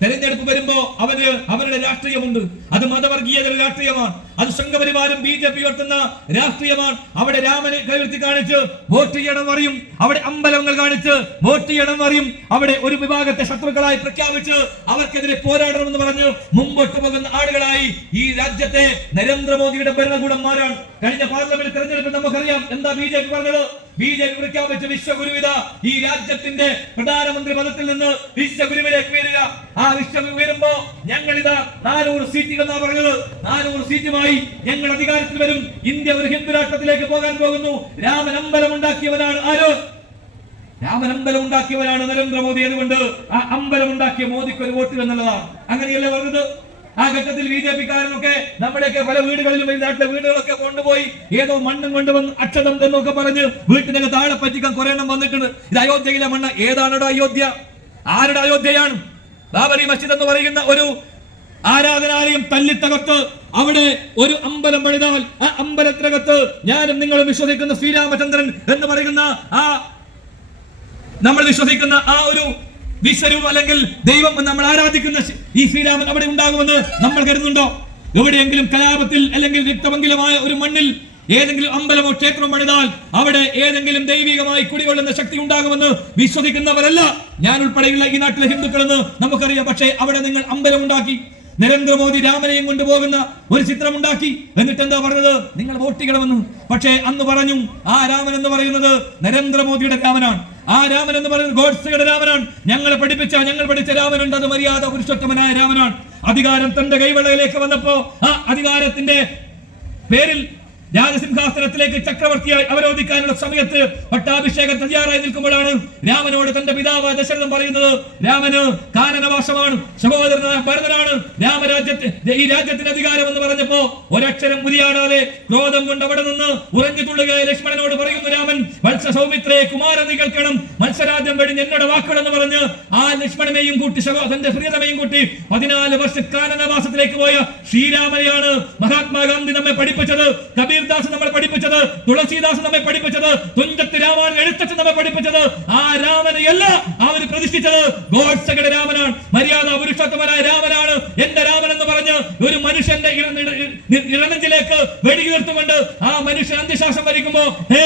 തെരഞ്ഞെടുപ്പ് വരുമ്പോ അവരുടെ രാഷ്ട്രീയമുണ്ട്. അത് മതവർഗീയതയുടെ രാഷ്ട്രീയമാണ്. അത് സംഘപരിവാരം BJP ഉയർത്തുന്ന രാഷ്ട്രീയമാണ്. അവിടെ രാമനെ കയർത്തി കാണിച്ച് വോട്ട് ചെയ്യണം അറിയും, അവിടെ അമ്പലങ്ങൾ കാണിച്ച് വോട്ട് ചെയ്യണം അറിയും, അവിടെ ഒരു വിഭാഗത്തെ ശത്രുക്കളായി പ്രഖ്യാപിച്ച് അവർക്കെതിരെ പോരാടണമെന്ന് പറഞ്ഞ് മുമ്പോട്ട് പോകുന്ന ആളുകളായി ഈ രാജ്യത്തെ നരേന്ദ്രമോദിയുടെ ഭരണകൂടം മാറാൻ. കഴിഞ്ഞ പാർലമെന്റ് തെരഞ്ഞെടുപ്പിൽ നമുക്കറിയാം എന്താ BJP പറഞ്ഞത്? BJP പ്രഖ്യാപിച്ച വിശ്വഗുരുവിത ഈ രാജ്യത്തിന്റെ പ്രധാനമന്ത്രി പദത്തിൽ നിന്ന് വിശ്വഗുരുവിലേക്ക് ഉയരുക. ആ വിശ്വഗുരു ഉയരുമ്പോ ഞങ്ങളിതാ 400 സീറ്റുകൾ എന്നാ പറഞ്ഞത്. 400 സീറ്റുമായി ഞങ്ങൾ അധികാരത്തിൽ വരും. ഇന്ത്യ ഒരു ഹിന്ദു രാഷ്ട്രത്തിലേക്ക് പോകാൻ പോകുന്നു. രാമൻ അമ്പലം ഉണ്ടാക്കിയവനാണ് ആര്? രാമൻ അമ്പലം ഉണ്ടാക്കിയവനാണ് നരേന്ദ്രമോദി. അതുകൊണ്ട് ആ അമ്പലം ഉണ്ടാക്കിയ മോദിക്ക് ഒരു വോട്ട് എന്നുള്ളതാണ്. അങ്ങനെയല്ലേ പറഞ്ഞത്? ആ ഘട്ടത്തിൽ BJP-കാരനൊക്കെ നമ്മുടെയൊക്കെ പല വീടുകളിലും ഈ നാട്ടിലെ വീടുകളൊക്കെ കൊണ്ടുപോയി ഏതോ മണ്ണും കൊണ്ടുവന്ന് അക്ഷതം എന്നൊക്കെ പറഞ്ഞ് വീട്ടിനൊക്കെ താഴെ പറ്റിക്കാൻ കുറെ എണ്ണം വന്നിട്ടുണ്ട്. ഇത് അയോധ്യയിലെ മണ്ണ്. ഏതാണോ അയോധ്യ? ആരുടെ അയോധ്യയാണ്? ബാബറി മസ്ജിദ് എന്ന് പറയുന്ന ഒരു ആരാധനാലയം തല്ലിത്തകർത്ത് അവിടെ ഒരു അമ്പലം പണിതാൽ ആ അമ്പലത്തിനകത്ത് ഞാനും നിങ്ങളും വിശ്വസിക്കുന്ന ശ്രീരാമചന്ദ്രൻ എന്ന് പറയുന്ന നമ്മൾ വിശ്വസിക്കുന്ന ആ ഒരു വിശ്വരൂപം അല്ലെങ്കിൽ ദൈവം നമ്മൾ ആരാധിക്കുന്ന ഈ ശ്രീരാമൻ അവിടെ ഉണ്ടാകുമെന്ന് നമ്മൾ കരുതുന്നുണ്ടോ? എവിടെയെങ്കിലും കലാപത്തിൽ അല്ലെങ്കിൽ രക്തമംഗലമായ ഒരു മണ്ണിൽ ഏതെങ്കിലും അമ്പലമോ ക്ഷേത്രമോ പണിതാൽ അവിടെ ഏതെങ്കിലും ദൈവികമായി കുടികൊള്ളുന്ന ശക്തി ഉണ്ടാകുമെന്ന് വിശ്വസിക്കുന്നവരല്ല ഞാൻ ഉൾപ്പെടെയുള്ള ഈ നാട്ടിലെ ഹിന്ദുക്കളെന്ന് നമുക്കറിയാം. പക്ഷേ അവിടെ നിങ്ങൾ അമ്പലം ഉണ്ടാക്കി. നരേന്ദ്രമോദി രാമനെയും കൊണ്ടുപോകുന്ന ഒരു ചിത്രം ഉണ്ടാക്കി. എന്നിട്ട് എന്താ പറഞ്ഞത്? നിങ്ങൾ വോട്ട് ചെയ്യണമെന്ന്. പക്ഷേ അന്ന് പറഞ്ഞു ആ രാമൻ എന്ന് പറയുന്നത് നരേന്ദ്രമോദിയുടെ രാമനാണ്. ആ രാമൻ എന്ന് പറയുന്നത് ഗോഡ്സെയുടെ രാമനാണ്. ഞങ്ങൾ പഠിച്ച രാമനുണ്ട്. അത് മര്യാദ പുരുഷോത്തമനായ രാമനാണ്. അധികാരം തന്റെ കൈവെള്ളയിലേക്ക് വന്നപ്പോ ആ അധികാരത്തിന്റെ പേരിൽ രാജസിംഹാസനത്തിലേക്ക് ചക്രവർത്തിയായി അവരോധിക്കാനുള്ള സമയത്ത് പട്ടാഭിഷേകം തയ്യാറായി നിൽക്കുമ്പോഴാണ് രാമനോട് തന്റെ പിതാവ് ദശരഥൻ പറയുന്നത്, രാമന് കാനനവാസമാണ്, സഹോദരനായ ഭരതനാണ് ഈ രാജ്യത്തിന്റെ അധികാരം എന്ന് പറഞ്ഞപ്പോ ഒരക്ഷരം ഉരിയാടാതെ ക്രോധം കൊണ്ട് അവിടെ നിന്ന് ഉറഞ്ഞു തുള്ളുകയെ ലക്ഷ്മണനോട് പറയുന്നു രാമൻ, വത്സ സൗമിത്രേ കുമാര നീ കേൾക്കണം, മത്സരാജ്യം വെടിഞ്ഞ് എന്നോട് വാക്കുകളെന്ന് പറഞ്ഞ് ആ ലക്ഷ്മണനെയും കൂട്ടി തന്റെ പ്രിയതമയും കൂട്ടി 14 വർഷ കാനനവാസത്തിലേക്ക് പോയ ശ്രീരാമനെയാണ് മഹാത്മാഗാന്ധി നമ്മെ പഠിപ്പിച്ചത്, കബീർദാസ് നമ്മളെ പഠിപ്പിച്ചത്, തുളസീദാസ് നമ്മെ പഠിപ്പിച്ചത്, തുഞ്ചത്ത് രാമായണൻ എഴുത്തച്ഛൻ നമ്മെ പഠിപ്പിച്ചത്. ആ രാമനെയല്ല അവർ പ്രതിഷ്ഠിച്ചത് ഗോഡ്സെയുടെ രാമനാണ്, മര്യാദ പുരുഷോത്തമനായ രാമനാണ് എന്റെ രാമൻ എന്ന് പറഞ്ഞ് ഒരു മനുഷ്യന്റെ ഇടനെഞ്ചിലേക്ക് വെടിയുയർത്തുകൊണ്ട് ആ മനുഷ്യൻ അന്ത്യശ്വാസം വലിക്കുമ്പോ ഹേ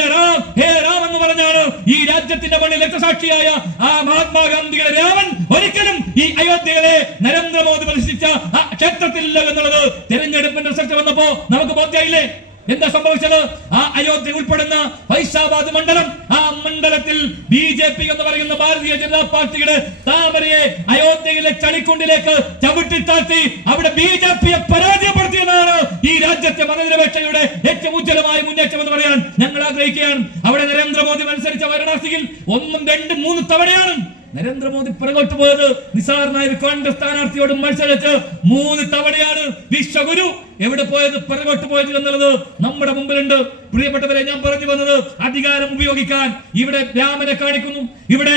രാം എന്ന് പറഞ്ഞാണ് ഈ രാജ്യത്തിന്റെ മണ്ണിൽ രക്തസാക്ഷിയായ ആ മഹാത്മാഗാന്ധിയുടെ രാമൻ ഒരിക്കലും ഈ അയോധ്യയിലെ നരേന്ദ്രമോദി പ്രതിഷ്ഠിച്ച ആ ക്ഷേത്രത്തിലില്ല എന്നുള്ളത് തെരഞ്ഞെടുപ്പിന്റെ റിസൾട്ട് വന്നപ്പോ നമുക്ക് ബോധ്യമായില്ലേ? എന്താ സംഭവിച്ചത്? ആ അയോധ്യ ഉൾപ്പെടുന്ന ഫൈസാബാദ് മണ്ഡലം, ആ മണ്ഡലത്തിൽ ബിജെപി എന്ന് പറയുന്ന ഭാരതീയ ജനതാ പാർട്ടിയുടെ താമരയെ അയോധ്യയിലെ ചളിക്കുണ്ടിലേക്ക് ചവിട്ടിത്താഴ്ത്തി അവിടെ ബിജെപിയെ പരാജയപ്പെടുത്തിയതാണ് ഈ രാജ്യത്തെ മതനിരപേക്ഷതയുടെ ഏറ്റവും ഉജ്ജ്വലമായ മുന്നേറ്റം എന്ന് പറയാൻ ഞങ്ങൾ ആഗ്രഹിക്കുകയാണ്. അവിടെ നരേന്ദ്രമോദി മത്സരിച്ച വാരണാസിയിൽ 1, 2, 3 തവണയാണ് നരേന്ദ്രമോദി പുറകോട്ട് പോയത്. നിസാറിനായ കോൺഗ്രസ് സ്ഥാനാർത്ഥിയോട് മത്സരിച്ച് 3 തവണയാണ് വിശ്വഗുരു എവിടെ പോയത്, പുറകോട്ട് പോയത് എന്നുള്ളത് നമ്മുടെ മുമ്പിലുണ്ട്. പ്രിയപ്പെട്ടവരെ, ഞാൻ പറഞ്ഞു വന്നത് അധികാരം ഉപയോഗിക്കാൻ ഇവിടെ രാമനെ കാണിക്കുന്നു, ഇവിടെ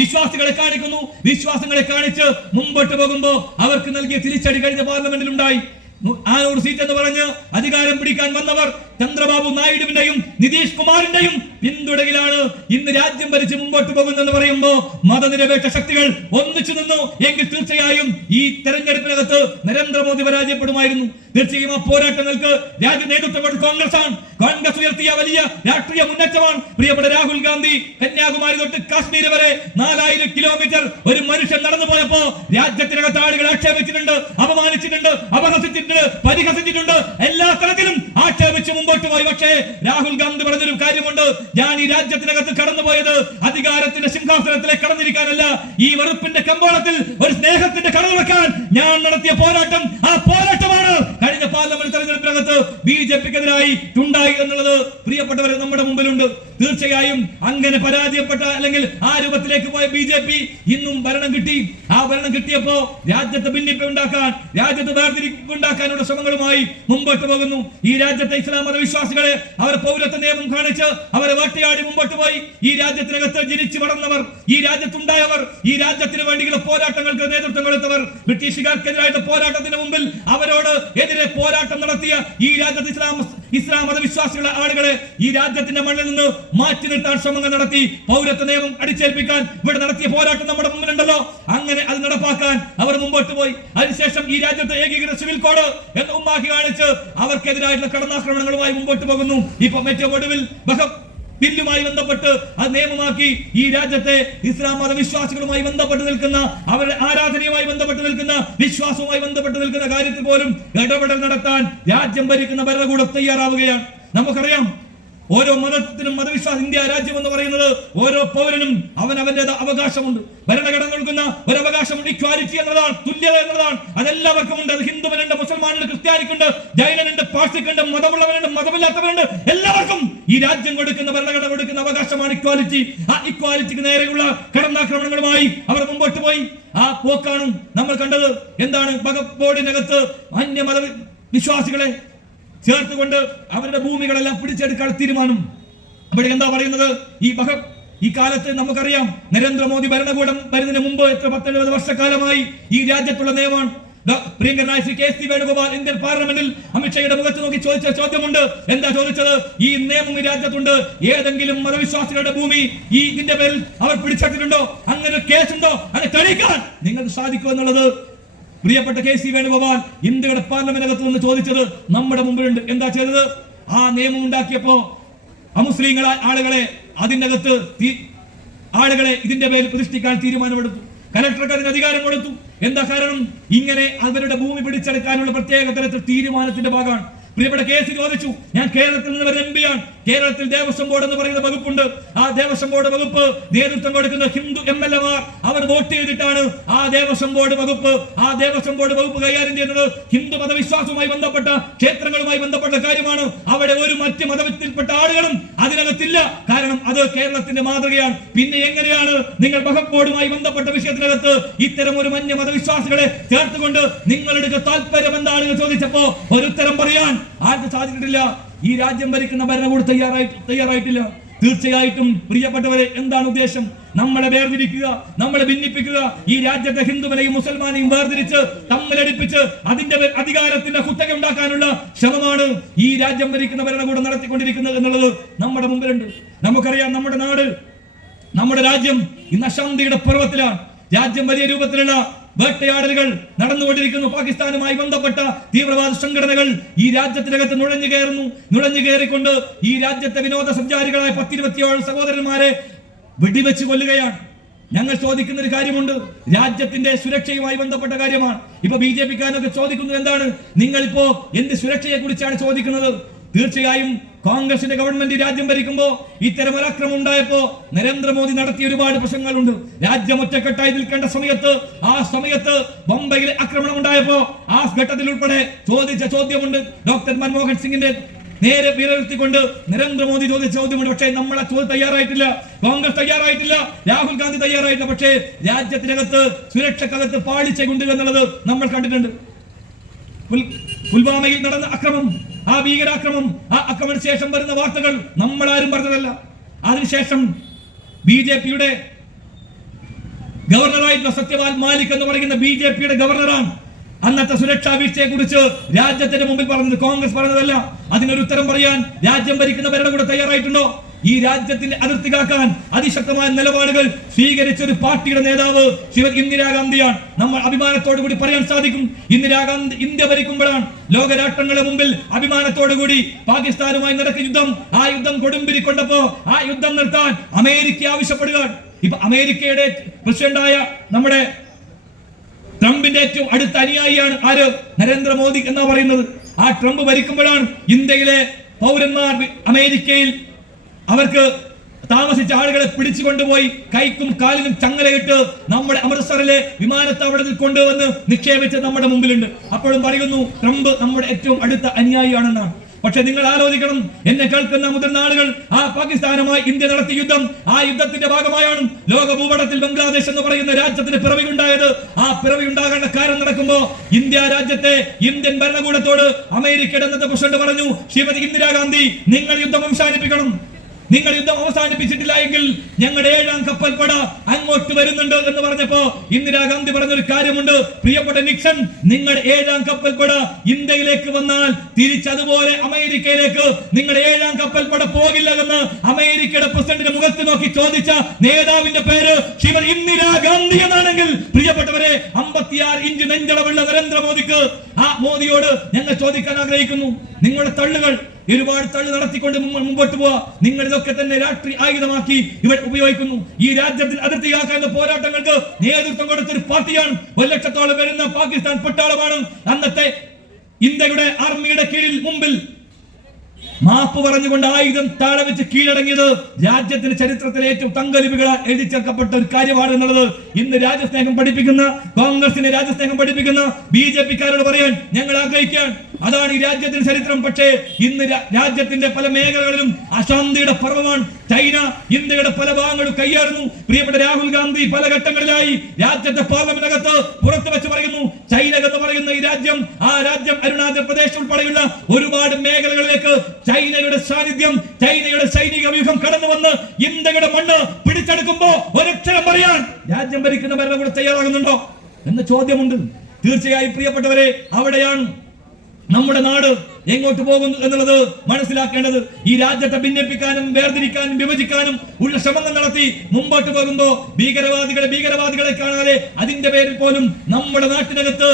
വിശ്വാസികളെ കാണിക്കുന്നു. വിശ്വാസങ്ങളെ കാണിച്ച് മുമ്പോട്ട് പോകുമ്പോ അവർക്ക് നൽകിയ തിരിച്ചടി കഴിഞ്ഞ പാർലമെന്റിൽ ഉണ്ടായി. 500 സീറ്റ് എന്ന് പറഞ്ഞ് അധികാരം പിടിക്കാൻ വന്നവർ ചന്ദ്രബാബു നായിഡുവിന്റെയും നിതീഷ് കുമാറിന്റെയും പിന്തുണയിലാണ് ഇന്ന് രാജ്യം ഭരിച്ച് മുമ്പോട്ട് പോകുന്നെന്ന് പറയുമ്പോ മതനിരപേക്ഷ ശക്തികൾ ഒന്നിച്ചു നിന്നു എങ്കിൽ തീർച്ചയായും ഈ തെരഞ്ഞെടുപ്പിനകത്ത് നരേന്ദ്രമോദി പരാജയപ്പെടുമായിരുന്നു. തീർച്ചയായും ആ പോരാട്ടങ്ങൾക്ക് രാജ്യ നേതൃത്വം കോൺഗ്രസ് ആണ്. കോൺഗ്രസ് ഉയർത്തിയ വലിയ രാഷ്ട്രീയ മുന്നേറ്റമാണ്. പ്രിയപ്പെട്ട രാഹുൽ ഗാന്ധി കന്യാകുമാരി തൊട്ട് കാശ്മീർ വരെ 4000 കിലോമീറ്റർ ഒരു മനുഷ്യൻ നടന്നു പോയപ്പോ രാജ്യത്തിനകത്ത് ആളുകൾ ആക്ഷേപിച്ചിട്ടുണ്ട്, അപമാനിച്ചിട്ടുണ്ട്, അപഹസിച്ചിട്ടുണ്ട്, പരിഹസിച്ചിട്ടുണ്ട്, എല്ലാ തരത്തിലും ആക്ഷേപിച്ച് മുമ്പോട്ട് പോയി. പക്ഷേ രാഹുൽ ഗാന്ധി പറഞ്ഞൊരു കാര്യമുണ്ട്, ഞാൻ ഈ രാജ്യത്തിനകത്ത് കടന്നുപോയത് അധികാരത്തിന്റെ സിംഹാസനത്തിലേക്ക് കടന്നിരിക്കാനല്ല, ഈ വെറുപ്പിന്റെ കമ്പോളത്തിൽ ഒരു സ്നേഹത്തിന്റെ കടന്നുവെക്കാൻ ഞാൻ നടത്തിയ പോരാട്ടം. ആ പോരാട്ടമാണ് കഴിഞ്ഞ പാർലമെന്റ് തെരഞ്ഞെടുപ്പിനകത്ത് ബിജെപിക്കെതിരായി ഉണ്ടായി എന്നുള്ളത് പ്രിയപ്പെട്ടവരെ നമ്മുടെ മുമ്പിലുണ്ട്. തീർച്ചയായും അങ്ങനെ പരാജയപ്പെട്ട അല്ലെങ്കിൽ ആ രൂപത്തിലേക്ക് പോയ ബിജെപി ഇന്നും ഭരണം കിട്ടി. ആ ഭരണം കിട്ടിയപ്പോ രാജ്യത്തെ ഭിന്നിപ്പ് ഉണ്ടാക്കാൻ, രാജ്യത്ത് വേർതിരിവുണ്ടാക്കാനുള്ള ശ്രമങ്ങളുമായി മുമ്പോട്ട് പോകുന്നു. ഈ രാജ്യത്തെ ഇസ്ലാം മതവിശ്വാസികളെ അവർ പൗരത്വ നിയമം കാണിച്ച് അവരെ വേട്ടയാടി മുമ്പോട്ട് പോയി. ഈ രാജ്യത്തിനകത്ത് ജനിച്ചു വളർന്നവർ, ഈ രാജ്യത്തുണ്ടായവർ, ഈ രാജ്യത്തിന് വേണ്ടിയുള്ള പോരാട്ടങ്ങൾക്ക് നേതൃത്വം കൊടുത്തവർ, ബ്രിട്ടീഷുകാർക്കെതിരായിട്ട് പോരാട്ടത്തിന് മുമ്പിൽ അവരോട് എതിരെ പോരാട്ടം നടത്തിയ ഈ രാജ്യത്ത് ഇസ്ലാം മതവിശ്വാസികളെ ആളുകളെ ഈ രാജ്യത്തിന്റെ മണ്ണിൽ നിന്ന് മാറ്റി നിർത്താൻ ശ്രമങ്ങൾ നടത്തി. പൗരത്വ നിയമം അടിച്ചേൽപ്പിക്കാൻ ഇവിടെ നടത്തിയ പോരാട്ടം നമ്മുടെ മുമ്പിലുണ്ടല്ലോ. അങ്ങനെ അത് നടപ്പാക്കാൻ അവർ മുമ്പോട്ട് പോയി. അതിനുശേഷം ഈ രാജ്യത്തെ ഏകീകൃത സിവിൽ കോഡ് എന്ന് ഉമ്മാക്കി കാണിച്ച് അവർക്കെതിരായിട്ടുള്ള കടന്നാക്രമണങ്ങളുമായി മുമ്പോട്ട് പോകുന്നു. ഇപ്പൊ ഏറ്റവും ഒടുവിൽ ബില്ലുമായി ബന്ധപ്പെട്ട് അത് നിയമമാക്കി ഈ രാജ്യത്തെ ഇസ്ലാം മതവിശ്വാസികളുമായി ബന്ധപ്പെട്ട് നിൽക്കുന്ന, അവരുടെ ആരാധനയുമായി ബന്ധപ്പെട്ട് നിൽക്കുന്ന, വിശ്വാസവുമായി ബന്ധപ്പെട്ട് നിൽക്കുന്ന കാര്യത്തിൽ പോലും ഇടപെടൽ നടത്താൻ രാജ്യം ഭരിക്കുന്ന ഭരണകൂടം തയ്യാറാവുകയാണ്. നമുക്കറിയാം, ഓരോ മതത്തിനും മതവിശ്വാസം, ഇന്ത്യ രാജ്യം എന്ന് പറയുന്നത് ഓരോ പൗരനും അവനവന്റെ അവകാശമുണ്ട്. ഭരണഘടന നൽകുന്ന ഒരു അവകാശമുണ്ട്. ഇക്വാലിറ്റി എന്നതാണ്, തുല്യത എന്നതാണ്. അതെല്ലാവർക്കും ഉണ്ട്. അത് ഹിന്ദുവിനുണ്ട്, മുസൽമാനുണ്ട്, ക്രിസ്ത്യാനിക്കുണ്ട്, ജൈനനുണ്ട്, പാഴ്സിക്കുണ്ട്, മതമുള്ളവനുണ്ട്, മതമില്ലാത്തവരുണ്ട്. എല്ലാവർക്കും ഈ രാജ്യം കൊടുക്കുന്ന, ഭരണഘടന കൊടുക്കുന്ന അവകാശമാണ് ഇക്വാലിറ്റി. ആ ഇക്വാലിറ്റിക്ക് നേരെയുള്ള കടന്നാക്രമണങ്ങളുമായി അവർ മുമ്പോട്ട് പോയി. ആ പോക്കാണ് നമ്മൾ കണ്ടത്. എന്താണ്? വഖഫ് ബോർഡിനകത്ത് അന്യമത വിശ്വാസികളെ ചേർത്തുകൊണ്ട് അവരുടെ ഭൂമികളെല്ലാം പിടിച്ചെടുക്കാൻ തീരുമാനം. അവിടെ എന്താ പറയുന്നത്? ഈ കാലത്ത് നമുക്കറിയാം, നരേന്ദ്രമോദി ഭരണകൂടം വരുന്നതിന് മുമ്പ് 10-70 വർഷക്കാലമായി ഈ രാജ്യത്തുള്ള നിയമമാണ്. പ്രിയങ്കരനായ ശ്രീ KC വേണുഗോപാൽ ഇന്ത്യൻ പാർലമെന്റിൽ അമിത്ഷായുടെ മുഖത്ത് നോക്കി ചോദിച്ച ചോദ്യമുണ്ട്. എന്താ ചോദിച്ചത്? ഈ നിയമം ഈ രാജ്യത്തുണ്ട്, ഏതെങ്കിലും മതവിശ്വാസികളുടെ ഭൂമി ഇതിന്റെ പേരിൽ അവർ പിടിച്ചെടുത്തിട്ടുണ്ടോ? അങ്ങനെ കേസുണ്ടോ? അങ്ങനെ തെളിയിക്കാൻ നിങ്ങൾക്ക് സാധിക്കുമോ എന്നുള്ളത് പ്രിയപ്പെട്ട KC വേണുഗോപാൽ ഇന്ത്യയുടെ പാർലമെന്റിനകത്ത് നിന്ന് ചോദിച്ചത് നമ്മുടെ മുമ്പിലുണ്ട്. എന്താ ചെയ്തത്? ആ നിയമം ഉണ്ടാക്കിയപ്പോ അമുസ്ലിങ്ങളായ ആളുകളെ അതിനകത്ത് ആളുകളെ ഇതിന്റെ പേരിൽ പ്രതിഷ്ഠിക്കാൻ തീരുമാനമെടുത്തു. കലക്ടർക്ക് അതിന് അധികാരം കൊടുത്തു. എന്താ കാരണം? ഇങ്ങനെ അവരുടെ ഭൂമി പിടിച്ചെടുക്കാനുള്ള പ്രത്യേക തരത്തിൽ തീരുമാനത്തിന്റെ ഭാഗമാണ്. പ്രിയപ്പെട്ട കേസ് ചോദിച്ചു. ഞാൻ കേരളത്തിൽ നിന്ന് വരുന്ന എംപിയാണ്. കേരളത്തിൽ ദേവസ്വം ബോർഡ് എന്ന് പറയുന്ന വകുപ്പുണ്ട്. ആ ദേവസ്വം ബോർഡ് വകുപ്പ് നേതൃത്വം കൊടുക്കുന്ന ഹിന്ദു MLA-മാർ അവർ വോട്ട് ചെയ്തിട്ടാണ് ആ ദേവസ്വം ബോർഡ് വകുപ്പ് കൈകാര്യം ചെയ്യുന്നത്. ഹിന്ദു മതവിശ്വാസവുമായി ബന്ധപ്പെട്ട ക്ഷേത്രങ്ങളുമായി ബന്ധപ്പെട്ട കാര്യമാണ്. അവിടെ ഒരു മറ്റ് മതത്തിൽപ്പെട്ട ആളുകളും അതിനകത്തില്ല. കാരണം അത് കേരളത്തിന്റെ മാതൃകയാണ്. പിന്നെ എങ്ങനെയാണ് നിങ്ങൾ വഖഫ് ബോർഡുമായി ബന്ധപ്പെട്ട വിഷയത്തിനകത്ത് ഇത്തരം ഒരു മന്യ മതവിശ്വാസികളെ ചേർത്തുകൊണ്ട് നിങ്ങളുടെ താല്പര്യം എന്താണെന്ന് ചോദിച്ചപ്പോ ഒരു ഉത്തരം പറയാൻ ആർക്കും സാധിച്ചിട്ടില്ല. ഈ രാജ്യം ഭരിക്കുന്ന ഭരണകൂടം തയ്യാറായിട്ടില്ല. തീർച്ചയായിട്ടും പ്രിയപ്പെട്ടവരെ, എന്താണ് ഉദ്ദേശം? നമ്മളെ വേർതിരിക്കുക, നമ്മളെ ഭിന്നിപ്പിക്കുക. ഈ രാജ്യത്തെ ഹിന്ദുവിനെയും മുസൽമാനെയും വേർതിരിച്ച് തമ്മിലടിപ്പിച്ച് അതിന്റെ അധികാരത്തിന്റെ കുത്തക ഉണ്ടാക്കാനുള്ള ശ്രമമാണ് ഈ രാജ്യം ഭരിക്കുന്ന ഭരണകൂടം നടത്തിക്കൊണ്ടിരിക്കുന്നത് എന്നുള്ളത് നമ്മുടെ മുമ്പിലുണ്ട്. നമുക്കറിയാം, നമ്മുടെ നാട്, നമ്മുടെ രാജ്യം ഇന്ന് അശാന്തിയുടെ പർവ്വത്തിലാണ്. രാജ്യം വലിയ രൂപത്തിലുള്ള വേട്ടയാടലുകൾ നടന്നുകൊണ്ടിരിക്കുന്നു. പാകിസ്ഥാനുമായി ബന്ധപ്പെട്ട തീവ്രവാദ സംഘടനകൾ ഈ രാജ്യത്തിനകത്ത് നുഴഞ്ഞു കയറിക്കൊണ്ട് ഈ രാജ്യത്തെ വിനോദസഞ്ചാരികളായ 10-27 സഹോദരന്മാരെ വെടിവെച്ച് കൊല്ലുകയാണ്. ഞങ്ങൾ ചോദിക്കുന്ന ഒരു കാര്യമുണ്ട്, രാജ്യത്തിന്റെ സുരക്ഷയുമായി ബന്ധപ്പെട്ട കാര്യമാണ്. ഇപ്പൊ BJP-ക്കാരനൊക്കെ ചോദിക്കുന്നത് എന്താണ്? നിങ്ങളിപ്പോ എന്ത് സുരക്ഷയെ കുറിച്ചാണ് ചോദിക്കുന്നത്? തീർച്ചയായും കോൺഗ്രസിന്റെ ഗവൺമെന്റ് രാജ്യം ഭരിക്കുമ്പോ ഇത്തരം ഒരാക്രമണം ഉണ്ടായപ്പോ നരേന്ദ്രമോദി നടത്തിയ ഒരുപാട് പ്രശ്നങ്ങളുണ്ട്. രാജ്യം ഒറ്റക്കെട്ടായി നിൽക്കേണ്ട സമയത്ത് ബോംബെയിലെ ആക്രമണം ഉണ്ടായപ്പോ ആ ഘട്ടത്തിൽ ഉൾപ്പെടെ ചോദിച്ച ചോദ്യമുണ്ട്. ഡോക്ടർ മൻമോഹൻ സിംഗിന്റെ നേരെ വിരൽത്തിക്കൊണ്ട് നരേന്ദ്രമോദി ചോദിച്ച ചോദ്യമുണ്ട്. പക്ഷേ നമ്മൾ ആ ചോദ്യം തയ്യാറായിട്ടില്ല, കോൺഗ്രസ് തയ്യാറായിട്ടില്ല, രാഹുൽ ഗാന്ധി തയ്യാറായിട്ടില്ല. പക്ഷേ രാജ്യത്തിനകത്ത് സുരക്ഷക്കകത്ത് പാളിച്ചുണ്ട് എന്നുള്ളത് നമ്മൾ കണ്ടിട്ടുണ്ട്. പുൽവാമയിൽ നടന്ന അക്രമം, ആ ഭീകരാക്രമം, ആ അക്രമണ ശേഷം വരുന്ന വാർത്തകൾ നമ്മളാരും പറഞ്ഞതല്ല. അതിനുശേഷം BJP-യുടെ ഗവർണറായിട്ടുള്ള സത്യപാൽ മാലിക് എന്ന് പറയുന്ന BJP-യുടെ ഗവർണറാണ് അന്നത്തെ സുരക്ഷാ വീഴ്ചയെ കുറിച്ച് രാജ്യത്തിന്റെ മുമ്പിൽ പറഞ്ഞത്. കോൺഗ്രസ് പറഞ്ഞതല്ല. അതിനൊരു ഉത്തരം പറയാൻ രാജ്യം ഭരിക്കുന്ന ഭരണകൂടം തയ്യാറായിട്ടുണ്ടോ? ഈ രാജ്യത്തിന്റെ അതിർത്തി കാക്കാൻ അതിശക്തമായ നിലപാടുകൾ സ്വീകരിച്ച ഒരു പാർട്ടിയുടെ നേതാവ് ഇന്ദിരാഗാന്ധിയാണ്. നമ്മൾ അഭിമാനത്തോടു കൂടി പറയാൻ സാധിക്കും, ഇന്ദിരാഗാന്ധി ഇന്ത്യ ഭരിക്കുമ്പോഴാണ് ലോകരാഷ്ട്രങ്ങളുടെ മുമ്പിൽ അഭിമാനത്തോടു കൂടി പാകിസ്ഥാനുമായി നടക്കുന്ന യുദ്ധം, ആ യുദ്ധം കൊടുമ്പിരി കൊണ്ടപ്പോ ആ യുദ്ധം നിർത്താൻ അമേരിക്ക ആവശ്യപ്പെടുക. ഇപ്പൊ അമേരിക്കയുടെ പ്രസിഡന്റായ നമ്മുടെ ട്രംപിന്റെ ഏറ്റവും അടുത്ത അനുയായിയാണ് ആര്? നരേന്ദ്രമോദി എന്നാ പറയുന്നത്. ആ ട്രംപ് ഭരിക്കുമ്പോഴാണ് ഇന്ത്യയിലെ പൗരന്മാർ അമേരിക്കയിൽ അവർക്ക് താമസിച്ച ആളുകളെ പിടിച്ചുകൊണ്ടുപോയി കൈക്കും കാലിനും ചങ്ങലയിട്ട് നമ്മുടെ അമൃത്സറിലെ വിമാനത്താവളത്തിൽ കൊണ്ടുവന്ന് നിക്ഷേപിച്ച് നമ്മുടെ മുമ്പിലുണ്ട്. അപ്പോഴും പറയുന്നു ട്രംപ് നമ്മുടെ ഏറ്റവും അടുത്ത അനുയായിയാണെന്നാണ്. പക്ഷെ നിങ്ങൾ ആലോചിക്കണം, എന്നെ കേൾക്കുന്ന മുതിർന്ന ആളുകൾ, ആ പാകിസ്ഥാനുമായി ഇന്ത്യ നടത്തിയ യുദ്ധം, ആ യുദ്ധത്തിന്റെ ഭാഗമായാണ് ലോക ഭൂപടത്തിൽ ബംഗ്ലാദേശ് എന്ന് പറയുന്ന രാജ്യത്തിന് പിറവിയുണ്ടായത്. ആ പിറവിയുണ്ടാകേണ്ട കാര്യം നടക്കുമ്പോ ഇന്ത്യ രാജ്യത്തെ ഇന്ത്യൻ ഭരണകൂടത്തോട് അമേരിക്കയുടെ അന്നത്തെ പ്രസിഡന്റ് പറഞ്ഞു, ശ്രീമതി ഇന്ദിരാഗാന്ധി, നിങ്ങൾ യുദ്ധം അവസാനിപ്പിക്കണം. നിങ്ങൾ യുദ്ധം അവസാനിപ്പിച്ചിട്ടില്ല എങ്കിൽ ഞങ്ങളുടെ 7ാം കപ്പൽപ്പട അങ്ങോട്ട് വരുന്നുണ്ട് എന്ന് പറഞ്ഞപ്പോ ഇന്ദിരാഗാന്ധി പറഞ്ഞൊരു കാര്യമുണ്ട്, പ്രിയപ്പെട്ട നിക്സൺ, നിങ്ങളുടെ 7ാം കപ്പൽപ്പട ഇന്ത്യയിലേക്ക് വന്നാൽ തിരിച്ചതുപോലെ അമേരിക്കയിലേക്ക് നിങ്ങളുടെ 7ാം കപ്പൽപ്പട പോകില്ല എന്ന് അമേരിക്കയുടെ പ്രസിഡന്റിന്റെ മുഖത്ത് നോക്കി ചോദിച്ച നേതാവിന്റെ പേര് ശ്രീമതി ഇന്ദിരാഗാന്ധി എന്നാണെങ്കിൽ, പ്രിയപ്പെട്ടവരെ, 56 ഇഞ്ച് നെഞ്ചളവുള്ള നരേന്ദ്രമോദിക്ക്, ആ മോദിയോട് ഞങ്ങൾ ചോദിക്കാൻ ആഗ്രഹിക്കുന്നു, നിങ്ങളുടെ തള്ളുകൾ ഒരുപാട് തള്ളു നടത്തിക്കൊണ്ട് മുമ്പോട്ട് പോവാ. നിങ്ങൾ ഇതൊക്കെ തന്നെ രാഷ്ട്രീയ ആയുധമാക്കി ഇവിടെ ഉപയോഗിക്കുന്നു. ഈ രാജ്യത്തിൽ അതിർത്തി കാക്കാനുള്ള പോരാട്ടങ്ങൾക്ക് നേതൃത്വം കൊടുത്തൊരു പാർട്ടിയാണ്. 1 ലക്ഷത്തോളം വരുന്ന പാകിസ്ഥാൻ പട്ടാളമാണ് അന്നത്തെ ഇന്ത്യയുടെ ആർമിയുടെ കീഴിൽ മുമ്പിൽ മാപ്പ് പറഞ്ഞുകൊണ്ട് ആയുധം താഴെ വെച്ച് കീഴടങ്ങിയത് രാജ്യത്തിന്റെ ചരിത്രത്തിലെ ഏറ്റവും തങ്കലിപികളാൽ എഴുതി ചേർക്കപ്പെട്ട ഒരു കാര്യമാണ് എന്നുള്ളത് ഇന്ന് രാജ്യസ്നേഹം പഠിപ്പിക്കുന്ന, കോൺഗ്രസിനെ രാജ്യസ്നേഹം പഠിപ്പിക്കുന്ന BJP-ക്കാരോട് പറയാൻ ഞങ്ങൾ ആഗ്രഹിക്കാൻ. അതാണ് ഈ രാജ്യത്തിന്റെ ചരിത്രം. പക്ഷേ ഇന്ന് രാജ്യത്തിന്റെ പല മേഖലകളിലും അശാന്തിയുടെ പർവ്വമാണ്. ചൈന ഇന്ത്യയുടെ പല ഭാഗങ്ങളും കൈയാറുന്നു. പ്രിയപ്പെട്ട രാഹുൽ ഗാന്ധി പല ഘട്ടങ്ങളിലായി രാജ്യത്തെ പാർലമെന്റിനകത്ത് പുറത്തു വെച്ച് പറയുന്നു, ചൈന എന്ന് പറയുന്ന ഈ രാജ്യം, ആ രാജ്യം അരുണാചൽ പ്രദേശ് ഉൾപ്പെടെയുള്ള ഒരുപാട് മേഖലകളിലേക്ക് ചൈനയുടെ സാന്നിധ്യം, ചൈനയുടെ സൈനിക വ്യൂഹം കടന്നു വന്ന് ഇന്ത്യയുടെ മണ്ണ് പിടിച്ചെടുക്കുമ്പോ ഒരക്ഷരം പറയാൻ രാജ്യം ഭരിക്കുന്ന ഭരണകൂടം തയ്യാറാകുന്നുണ്ടോ എന്ന ചോദ്യമുണ്ട്. തീർച്ചയായും പ്രിയപ്പെട്ടവരെ, അവിടെയാണ് നമ്മുടെ നാട് എങ്ങോട്ട് പോകുന്നു എന്നുള്ളത് മനസ്സിലാക്കേണ്ടത്. ഈ രാജ്യത്തെ ഭിന്നിപ്പിക്കാനും വേർതിരിക്കാനും വിഭജിക്കാനും ഉള്ള ശ്രമങ്ങൾ നടത്തി മുമ്പോട്ട് പോകുമ്പോ ഭീകരവാദികളെ കാണാതെ അതിന്റെ പേരിൽ പോലും നമ്മുടെ നാട്ടിനകത്ത്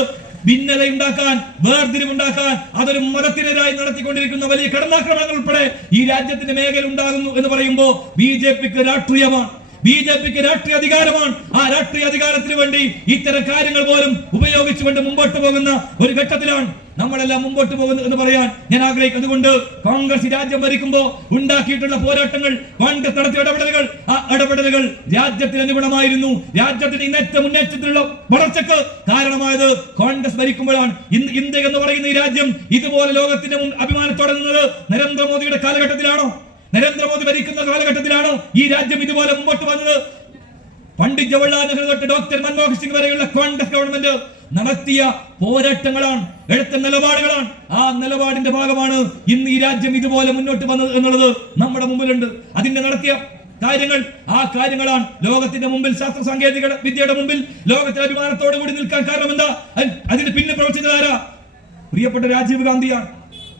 ഭിന്നതയുണ്ടാക്കാൻ, വേർതിരിവുണ്ടാക്കാൻ, അതൊരു മതത്തിനെതിരായി നടത്തിക്കൊണ്ടിരിക്കുന്ന വലിയ കടന്നാക്രമണങ്ങൾ ഉൾപ്പെടെ ഈ രാജ്യത്തിന്റെ മേഖല ഉണ്ടാകുന്നു എന്ന് പറയുമ്പോൾ BJP-ക്ക് രാഷ്ട്രീയമാണ്. ബിജെപിക്ക് രാഷ്ട്രീയ അധികാരമാണ്. ആ രാഷ്ട്രീയ അധികാരത്തിന് വേണ്ടി ഇത്തരം കാര്യങ്ങൾ പോലും ഉപയോഗിച്ചുകൊണ്ട് മുമ്പോട്ട് പോകുന്ന ഒരു ഘട്ടത്തിലാണ് നമ്മളെല്ലാം മുമ്പോട്ട് പോകുന്നത് എന്ന് പറയാൻ ഞാൻ ആഗ്രഹിക്കുന്നു. അതുകൊണ്ട് കോൺഗ്രസ് രാജ്യം ഭരിക്കുമ്പോൾ ഉണ്ടാക്കിയിട്ടുള്ള പോരാട്ടങ്ങൾ, കോൺഗ്രസ് നടത്തിയ ഇടപെടലുകൾ, ആ ഇടപെടലുകൾ രാജ്യത്തിന് അനുഗുണമായിരുന്നു. രാജ്യത്തിന് ഇന്നത്തെ മുന്നേറ്റത്തിലുള്ള വളർച്ചക്ക് കാരണമായത് കോൺഗ്രസ് ഭരിക്കുമ്പോഴാണ്. ഇന്ന് ഇന്ത്യ എന്ന് പറയുന്ന ഈ രാജ്യം ഇതുപോലെ ലോകത്തിന്റെ അഭിമാനത്തോടെ നിന്നത് നരേന്ദ്രമോദിയുടെ കാലഘട്ടത്തിലാണോ? നരേന്ദ്രമോദി ഭരിക്കുന്ന കാലഘട്ടത്തിലാണോ ഈ രാജ്യം ഇതുപോലെ മുമ്പോട്ട് വന്നത്? പണ്ഡിറ്റ് ജവഹർലാൽ നെഹ്റു തൊട്ട് ഡോക്ടർ മൻമോഹൻ സിംഗ് വരെയുള്ള കോൺഗ്രസ് ഗവൺമെന്റ് നടത്തിയ പോരാട്ടങ്ങളാണ്, എടുത്ത നിലപാടുകളാണ്. ആ നിലപാടിന്റെ ഭാഗമാണ് ഇന്ന് ഈ രാജ്യം ഇതുപോലെ മുന്നോട്ട് വന്നത് എന്നുള്ളത് നമ്മുടെ മുമ്പിലുണ്ട്. അതിന്റെ നടത്തിയ കാര്യങ്ങൾ, ആ കാര്യങ്ങളാണ് ലോകത്തിന്റെ മുമ്പിൽ, ശാസ്ത്ര സാങ്കേതിക വിദ്യയുടെ മുമ്പിൽ ലോകത്തിന്റെ അഭിമാനത്തോടു കൂടി നിൽക്കാൻ കാരണം എന്താ? അതിന് പിന്നെ പ്രവർത്തിച്ചതാരാ? പ്രിയപ്പെട്ട രാജീവ് ഗാന്ധിയാണ്.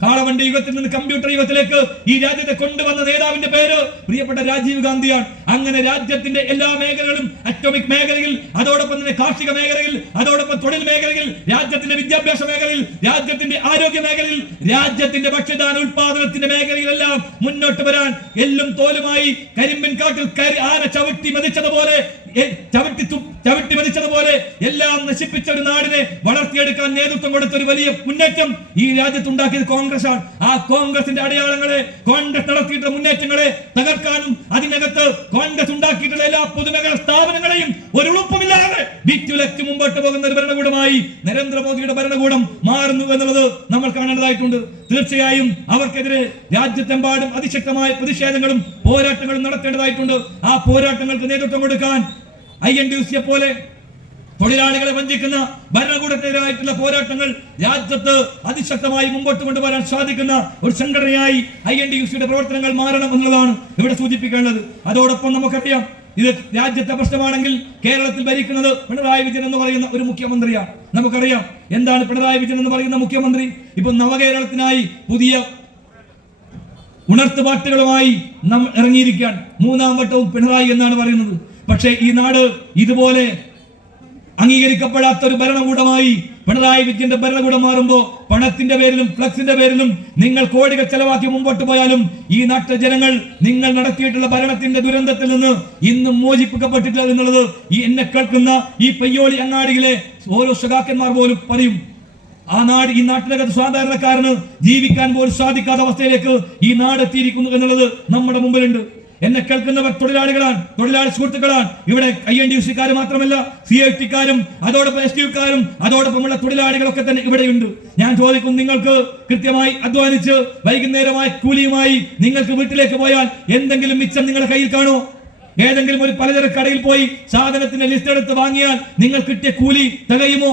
കാളവണ്ടി യുഗത്തിൽ നിന്ന് കമ്പ്യൂട്ടർ യുഗത്തിലേക്ക് ഈ രാജ്യത്തെ കൊണ്ടുവന്ന നേതാവിന്റെ പേര് പ്രിയപ്പെട്ട രാജീവ് ഗാന്ധിയാണ്. അങ്ങനെ രാജ്യത്തിന്റെ എല്ലാ മേഖലകളും, അറ്റോമിക് മേഖലയിൽ, അതോടൊപ്പം തന്നെ കാർഷിക മേഖലയിൽ, അതോടൊപ്പം തൊഴിൽ മേഖലയിൽ, രാജ്യത്തിന്റെ വിദ്യാഭ്യാസ മേഖലയിൽ, രാജ്യത്തിന്റെ ആരോഗ്യ മേഖലയിൽ, രാജ്യത്തിന്റെ ഭക്ഷ്യധാന ഉത്പാദനത്തിന്റെ മേഖലയിലെല്ലാം മുന്നോട്ട് വരാൻ എല്ലും തോലുമായി കരിമ്പിൻ കാട്ടിൽ ആന ചവിട്ടി മതിച്ചതുപോലെ എല്ലാം നശിപ്പിച്ച ഒരു നാടിനെ വളർത്തിയെടുക്കാൻ നേതൃത്വം കൊടുത്ത ഒരു വലിയ മുന്നേറ്റം ഈ രാജ്യത്തുണ്ടാക്കിയത് കോൺഗ്രസ് ആണ്. ആ കോൺഗ്രസിന്റെ അടയാളങ്ങളെ, കോൺഗ്രസ് നടത്തിയിട്ടുള്ള മുന്നേറ്റങ്ങളെ തകർക്കാനും അതിനകത്ത് കോൺഗ്രസ് ഉണ്ടാക്കിയിട്ടുള്ള എല്ലാ പൊതുമേഖലാ സ്ഥാപനങ്ങളെയും ഒരു ഉളുപ്പുമില്ലാതെ വിറ്റുലച്ച് മുമ്പോട്ട് പോകുന്ന ഒരു ഭരണകൂടമായി നരേന്ദ്രമോദിയുടെ ഭരണകൂടം മാറുന്നു എന്നുള്ളത് നമ്മൾ കാണേണ്ടതായിട്ടുണ്ട്. തീർച്ചയായും അവർക്കെതിരെ രാജ്യത്തെമ്പാടും അതിശക്തമായ പ്രതിഷേധങ്ങളും പോരാട്ടങ്ങളും നടത്തേണ്ടതായിട്ടുണ്ട്. ആ പോരാട്ടങ്ങൾക്ക് നേതൃത്വം കൊടുക്കാൻ INTUC പോലെ തൊഴിലാളികളെ വഞ്ചിക്കുന്ന ഭരണകൂടത്തിനെതിരായിട്ടുള്ള പോരാട്ടങ്ങൾ രാജ്യത്ത് അതിശക്തമായി മുമ്പോട്ട് കൊണ്ടുവരാൻ സാധിക്കുന്ന ഒരു സംഘടനയായി INTUCയുടെ പ്രവർത്തനങ്ങൾ മാറണം എന്നുള്ളതാണ് ഇവിടെ സൂചിപ്പിക്കേണ്ടത്. അതോടൊപ്പം നമുക്കറിയാം, ഇത് രാജ്യത്തെ പ്രശ്നമാണെങ്കിൽ കേരളത്തിൽ ഭരിക്കുന്നത് പിണറായി വിജയൻ എന്ന് പറയുന്ന ഒരു മുഖ്യമന്ത്രിയാണ്. നമുക്കറിയാം എന്താണ് പിണറായി വിജയൻ എന്ന് പറയുന്ന മുഖ്യമന്ത്രി. ഇപ്പൊ നവകേരളത്തിനായി പുതിയ ഉണർത്തുപാട്ടുകളുമായി നാം ഇറങ്ങിയിരിക്കുകയാണ്. 3ാം വട്ടവും പിണറായി എന്നാണ് പറയുന്നത്. പക്ഷേ ഈ നാട് ഇതുപോലെ അംഗീകരിക്കപ്പെടാത്ത ഒരു ഭരണകൂടമായി പിണറായി വിജയന്റെ ഭരണകൂടം മാറുമ്പോൾ പണത്തിന്റെ പേരിലും ഫ്ലക്സിന്റെ പേരിലും നിങ്ങൾ കോടികൾ ചെലവാക്കി മുമ്പോട്ട് പോയാലും ഈ നാട്ടിലെ ജനങ്ങൾ നിങ്ങൾ നടത്തിയിട്ടുള്ള ഭരണത്തിന്റെ ദുരന്തത്തിൽ നിന്ന് ഇന്നും മോചിപ്പിക്കപ്പെട്ടിട്ടില്ല എന്നുള്ളത് ഈ എന്നെ കേൾക്കുന്ന ഈ പയ്യോളി അങ്ങാടിയിലെ ഓരോ സഖാക്കന്മാർ പോലും പറയും. ഈ നാട്ടിനകത്ത് സാധാരണക്കാരന് ജീവിക്കാൻ പോലും സാധിക്കാത്ത അവസ്ഥയിലേക്ക് ഈ നാട് എത്തിയിരിക്കുന്നു എന്നുള്ളത് നമ്മുടെ മുമ്പിലുണ്ട്. എന്നെ കേൾക്കുന്നവർ തൊഴിലാളികളാണ്, തൊഴിലാളി സുഹൃത്തുക്കളാണ്. ഇവിടെ INTUCക്കാർ മാത്രമല്ല, CIT-ക്കാരും അതോടൊപ്പം STU-ക്കാരും അതോടൊപ്പമുള്ള തൊഴിലാളികളൊക്കെ തന്നെ ഇവിടെയുണ്ട്. ഞാൻ ചോദിക്കും, നിങ്ങൾക്ക് കൃത്യമായി അധ്വാനിച്ച് വൈകുന്നേരമായി കൂലിയുമായി നിങ്ങൾക്ക് വീട്ടിലേക്ക് പോയാൽ എന്തെങ്കിലും മിച്ചം നിങ്ങളുടെ കയ്യിൽ കാണോ? ഏതെങ്കിലും ഒരു പലചരക്ക് കടയിൽ പോയി സാധനത്തിന്റെ ലിസ്റ്റ് എടുത്ത് വാങ്ങിയാൽ നിങ്ങൾ കിട്ടിയ കൂലി തികയുമോ?